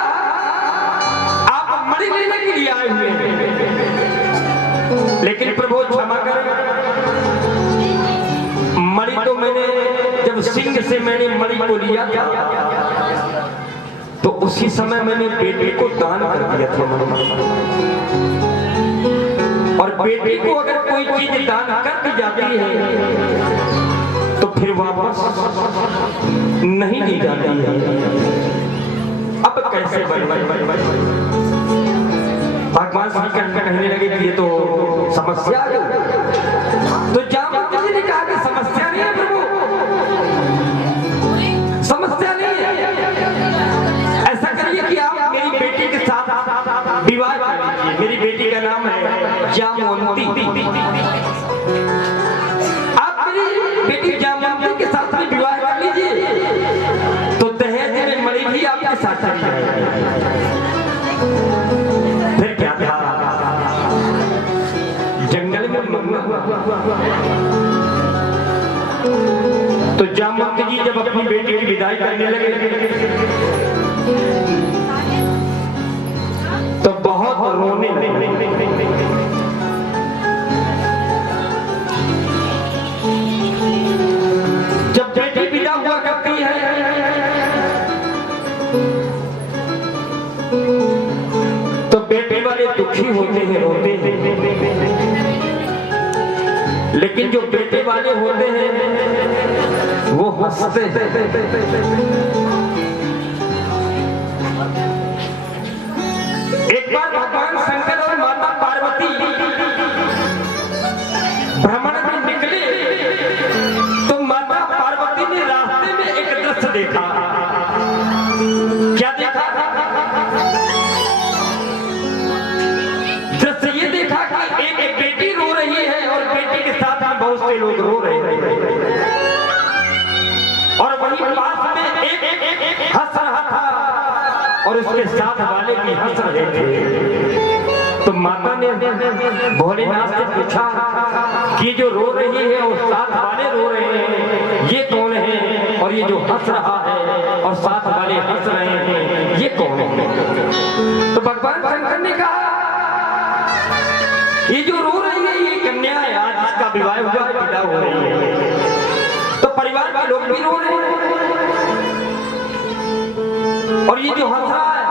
आप मणि लेने के लिए आए हुए हैं, लेकिन प्रभु क्षमा करें, मणि तो मैंने जब सिंह से मैंने मणि को लिया था, तो उसी समय मैंने बेटे को दान कर दिया था। और बेटे को अगर कोई चीज दान कर दी जाती है तो फिर वापस नहीं दी जाती है। अब कैसे भगवान श्री कृष्ण कहने लगे कि ये तो समस्या है। तो जामवंत जी ने कहा कि समस्या नहीं है प्रभु, समस्या नहीं है। ऐसा करिए कि आप मेरी बेटी के साथ विवाह कर लीजिए। मेरी बेटी का नाम है जामवंती। आप मेरी बेटी जामवंती के साथ में विवाह कर लीजिए, तो दहेज में मणि भी आपके साथ चली जाएगी। फिर क्या था, जंगल में तो जामवंत जी जब अपनी बेटी की विदाई करने लगे तो बहुत रोने लगे। जब बेटी विदा हुआ करती है तो बेटे वाले दुखी होते हैं, रोते हैं, लेकिन जो बेटे वाले होते हैं वो हंसते हैं। एक बार भगवान शंकर और माता पार्वती भ्रमण में निकले तो माता पार्वती ने रास्ते में एक दृश्य देखा। क्या देखा? और उसके साथ वाले भी हंस रहे थे। तो माता ने भोलेनाथ से पूछा कि जो रो रही है और साथ वाले रो रहे हैं ये कौन है, और ये जो हंस रहा है और साथ वाले हंस रहे हैं ये कौन है। तो भगवान शंकर ने कहा ये जो रो रही है ये कन्या है, आज इसका विवाह हुआ है, विदा हो रही है। तो परिवार के लोग भी रो रहे हैं, और ये जो हंस रहा है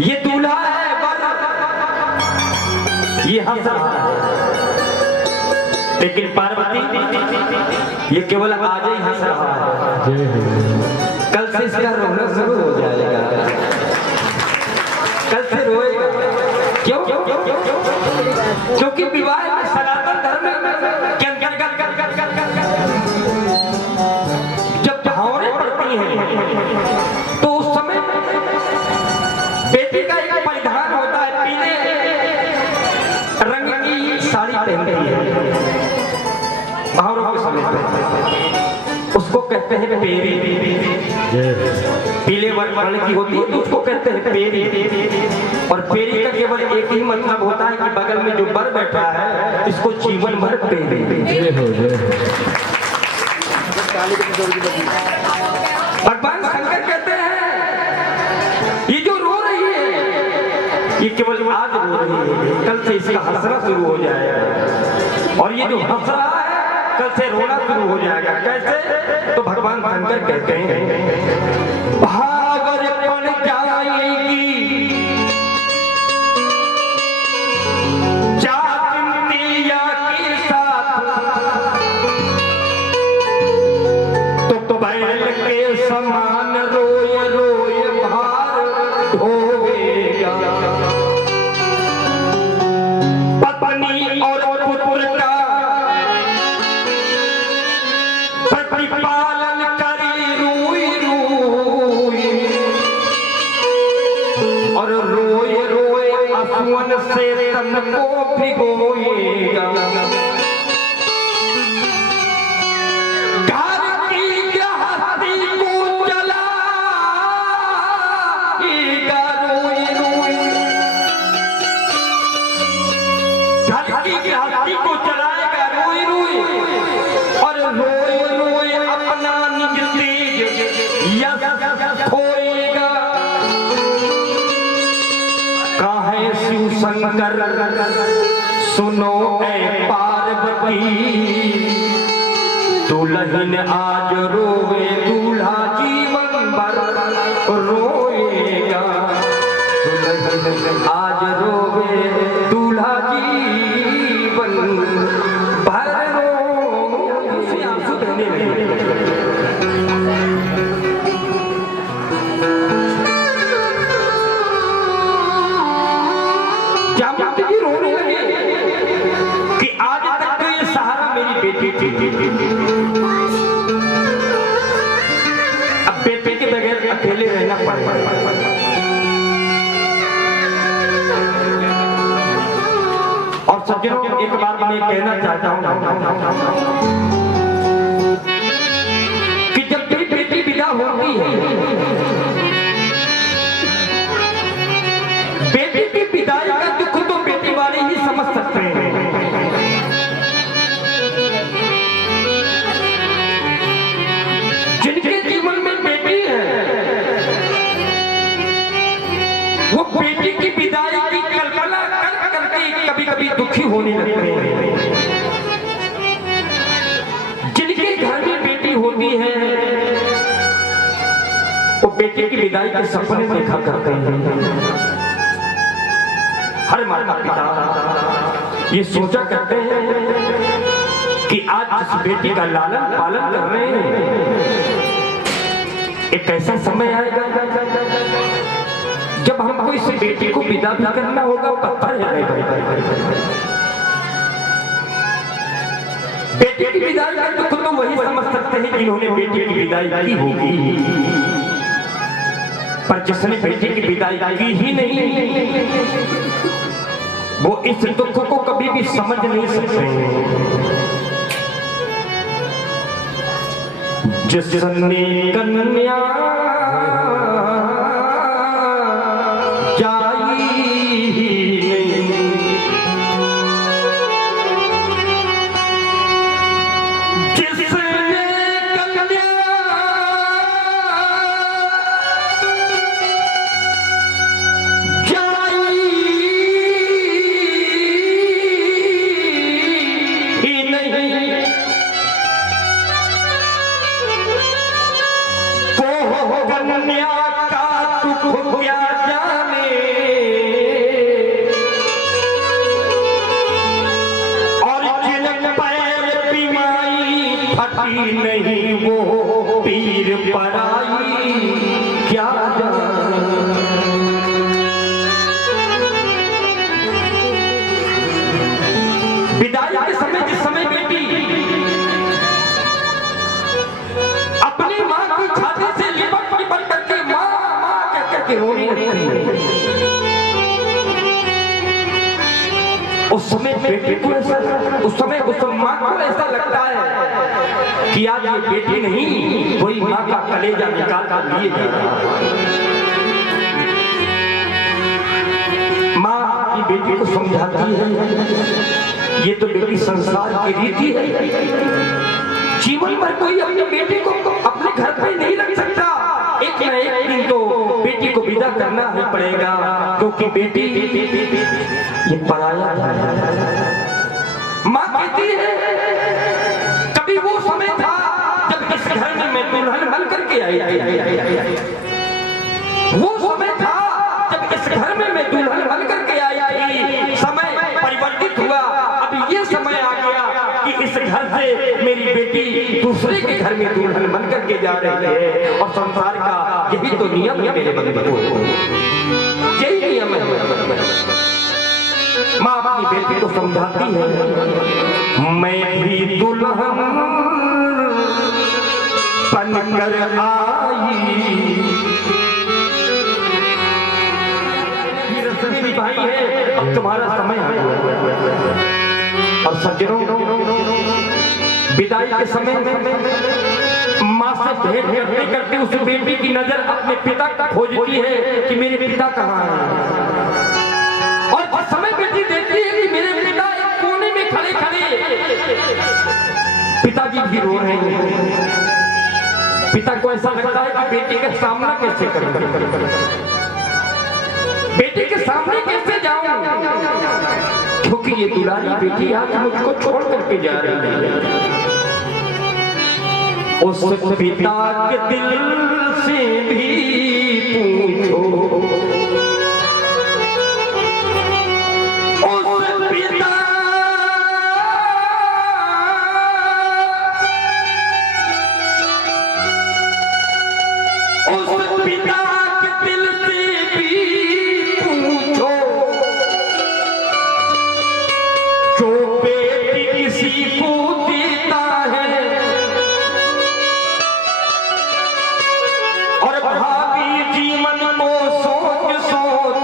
ये दूल्हा है, ये हंस रहा है। लेकिन पार्वती ये केवल आज ही हंस रहा है, कल से इसका रोना शुरू हो जाएगा, कल से रोएगा। क्यों? क्योंकि विवाह में सनातन धर्म जब भावनें पड़ती हैं तो उस समय बेटी का एक परिधान होता है, पीले रंग की साड़ी पहनती है भावरों के समय पे, उसको कहते हैं पेरी। पीले वर्ण की होती है तो उसको कहते हैं पेरी। और पेरी का केवल एक ही मतलब होता है कि बगल में जो बर बैठा है इसको जीवन भर पेरी। भगवान शंकर कहते हैं ये जो रो रही है ये केवल आज रो रही है, कल से इसका हंसना शुरू हो जाएगा, और ये जो हंस रहा है कल से रोना शुरू हो जाएगा। कैसे? तो भगवान शंकर कहते हैं भावर पड़ जाएगी चांदिया के साथ, तो बैल के समान रोए रोए भार ढोवेगा। पत्नी और पुत्र का प्रतिपालन करी रोई रोई, और रोए रोए आंसुओं से तन को भिगोएगा। घर की गृहस्थी को जलाएगा रोई रोई, घर की गृहस्थी को जलाएगा रोई रोई, और रोए रोए अपना निज तेज यश खोएगा। काहे शिव शंकर सुनो ऐ पार्वती, दुल्हन आज रोवे दूल्हा जीवन भर रोएगा। दुल्हन आज रोवे दूल्हा जीवन भर रोएगा। आंसू बहने लगे। जामवंत जी रोने लगे कि आज तक तो ये सहारा मेरी बेटी थी, अब बेटे के बगैर अकेले रहना पड़ेगा। और सज्जनों एक बात मैं कहना चाहता हूं कि जब भी बेटी विदा होती है, बेटी की विदाई का दुख तो बेटी वाले ही समझ सकते हैं। जिनके जीवन में बेटी है वो बेटी की विदाई की कल्पना कर करके कभी कभी दुखी होने लगते हैं। जिनके घर में बेटी होती है वो बेटी की विदाई के सपने देखा करते हैं। हर माता पिता ये सोचा करते हैं कि आज जिस बेटी का लालन पालन कर रहे हैं एक ऐसा समय आएगा जब हमको इस बेटी को विदा भी करना होगा, पत्थर जाएगा। बेटी की विदाई का दुख तो वही समझ सकते हैं जिन्होंने बेटी की विदाई की होगी, पर जिसने बेटी की विदाई की ही नहीं वो इस दुख को कभी भी समझ नहीं सकते। जिसने कन्या कन्या का दुख क्या जाने, और जिन पैर बीमारी फटी नहीं वो पीर पराई क्या जाने। विदाई के समय, जिस समय बेटी अपनी माँ की छाती से लिपट लिपट करके माँ माँ कह करके रोने लगती है, उस समय बेटी को ऐसा, उस माँ को ऐसा लगता है कि आज ये बेटी नहीं कोई माँ का कलेजा निकाल कर लिए जा रहा है। माँ अपनी बेटी को समझाती है, ये तो बेटी संसार की रीति है, जीवन भर कोई अपनी बेटी को अपने घर पे नहीं रख सकता, एक न एक दिन तो बेटी को विदा करना ही पड़ेगा, क्योंकि बेटी ये पराया है। माँ कहती है कभी वो समय था जब इस घर में मैं दुल्हन बन करके आई, वो समय था जब इस घर में मैं दुल्हन बन करके आई थी, समय परिवर्तित हुआ, अब ये समय आ गया कि इस घर से मेरी बेटी दूसरे के घर में दुल्हन बन करके जा रही है, और संसार का यही तो नियम है मेरे बंधुओं, यही नियम है। माँ अपनी बेटी को समझाती है, मैं भी दुल्हन बनकर आई, भाई है अब तुम्हारा समय है। और सज्जनों, विदाई के समय माँ से भेंट करते करते उस बेटी की नजर अपने पिता तक खोजती है कि मेरे पिता कहाँ हैं, और जिस समय बेटी देखती है कि मेरे पिता एक कोने में खड़े खड़े, पिताजी भी रो रहे हैं, पिता को ऐसा लगता है कि बेटी का सामना कैसे करूं, बेटी के सामने कैसे जाऊं, क्योंकि ये दुलारी बेटी आज मुझको छोड़ करके जा रही है। उस पिता के दिल से भी पूछो, उस पिता के दिल से भी पूछो, जो बेटी किसी को देता है, और भावी जीवन को सोच सोच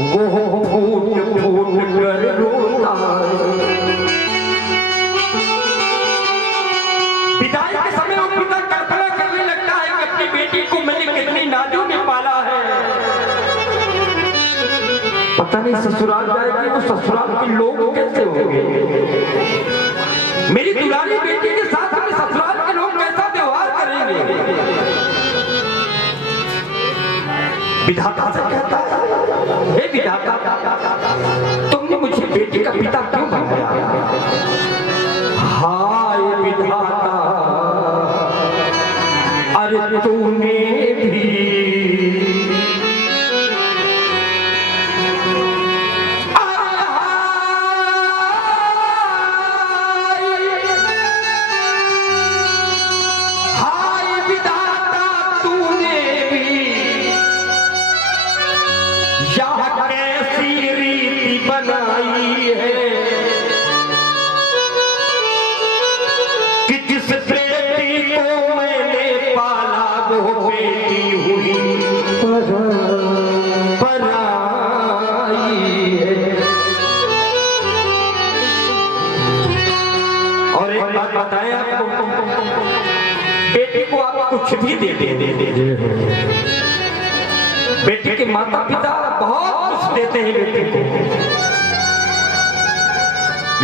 वो फूट फूट कर रोता है। विदाई के समय वो पिता कल्पना करने लगता है कि अपनी बेटी को मैंने कितनी नाजों में पाला है, पता नहीं ससुराल जाएगी तो ससुराल के लोग कैसे होंगे, मेरी दुलारी बेटी के साथ में ससुराल के लोग कैसा व्यवहार करेंगे। विधाता से कहता है, हे विधाता, तुमने मुझे बेटी का पिता क्यों बनाया। हाय विधाता, अरे तूने भी कैसी रीति बनाई है कि जिस बेटी को मैंने पाला वो बेटी हुई पराई है। और एक बात बताएं आपको, बेटी को आप कुछ भी दे दे, बेटी के माता पिता बहुत कुछ देते हैं बेटी को,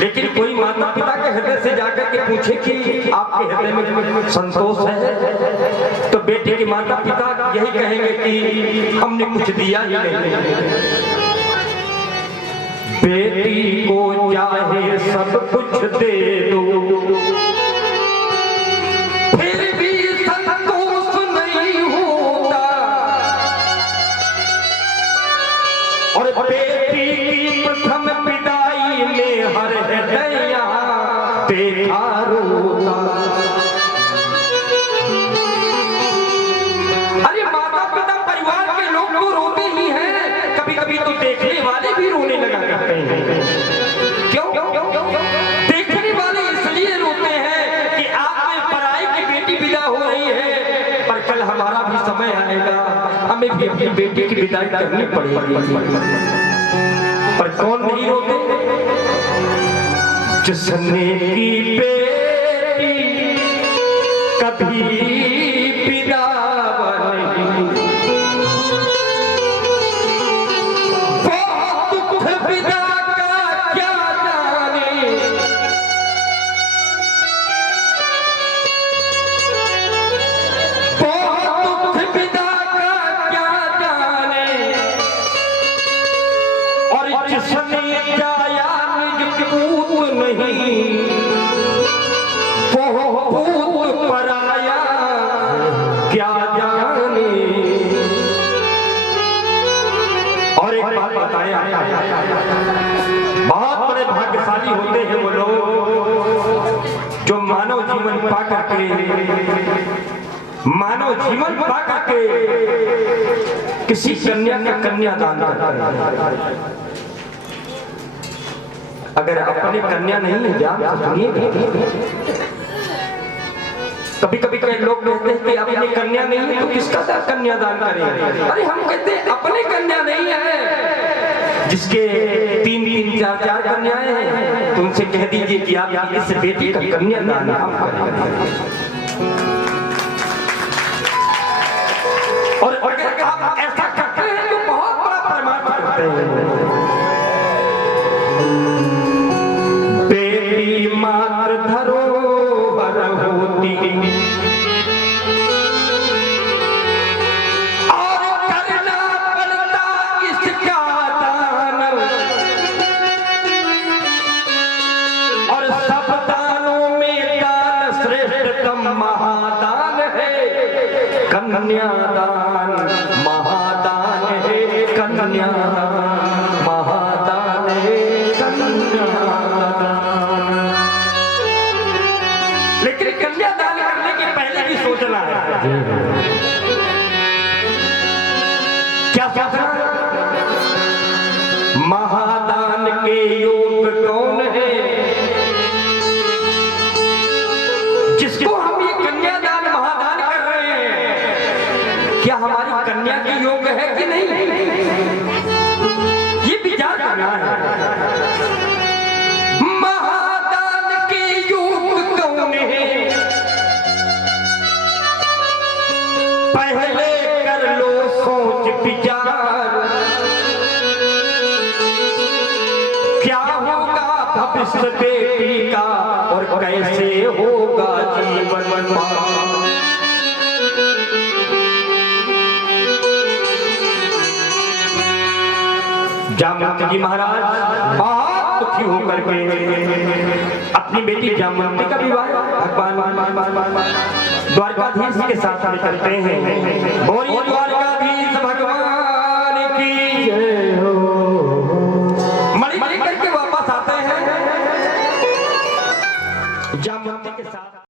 लेकिन कोई माता पिता के हृदय से जाकर के पूछे कि आपके हृदय में संतोष है, तो बेटी के माता पिता यही कहेंगे कि हमने कुछ दिया ही नहीं। बेटी को चाहे सब कुछ दे दो, फिर भी संतोष कल हमारा भी समय आएगा, हमें भी अपनी बेटी की विदाई करनी पड़ेगी। पर कौन नहीं रोते? जिसने की बेटी कभी विदा नहीं, दुख विदा का क्या जाने, दुख विदा का क्या जाने। और जिसने जाया निज पूत नहीं, वो पूत पराया क्या जाने। और एक बात बताया, बहुत बड़े भाग्यशाली होते हैं वो लोग जो मानव जीवन पा करके किसी कन्या का कन्यादान करते हैं। अगर अपनी कन्या नहीं है, ध्यान से सुनिए, कभी कभी कई लोग कहते हैं कि अपनी कन्या नहीं है तो किसका कन्यादान करें। अरे हम कहते हैं अपनी कन्या नहीं है, जिसके 3-3, 4-4 कन्याएं हैं तो उनसे कह दीजिए कि आप इस बेटी का कन्यादान हम करें। और अगर आप ऐसा करते हैं तो बहुत बड़ा प्रमाण करते हैं। बेटी मात्र धरोहर होती और करना पड़ता इसका दान, और सब दानों में दान श्रेष्ठतम महादान है कन्यादान। महादान है कन्यादान, महादान है कन्यादान। लेकिन कन्यादान करने के पहले भी सोचना है। क्या सोचना? महादान के योग कौन है? जिसको हम ये कन्यादान महादान कर रहे हैं, क्या हमारी कन्या के योग है कि नहीं, ये विचार करना है। महादान के योग कौन है? पहले कर लो सोच विचार, क्या होगा भविष्य बेटी का और कैसे होगा जीवन पार। जामवंती जी महाराज बहुत दुखी होकर के अपनी बेटी जामवंती का विवाह भगवान द्वारकाधीश के साथ करते हैं। बोलिए द्वारकाधीश भगवान की जय हो। मणि करके वापस आते हैं जामवंती के साथ।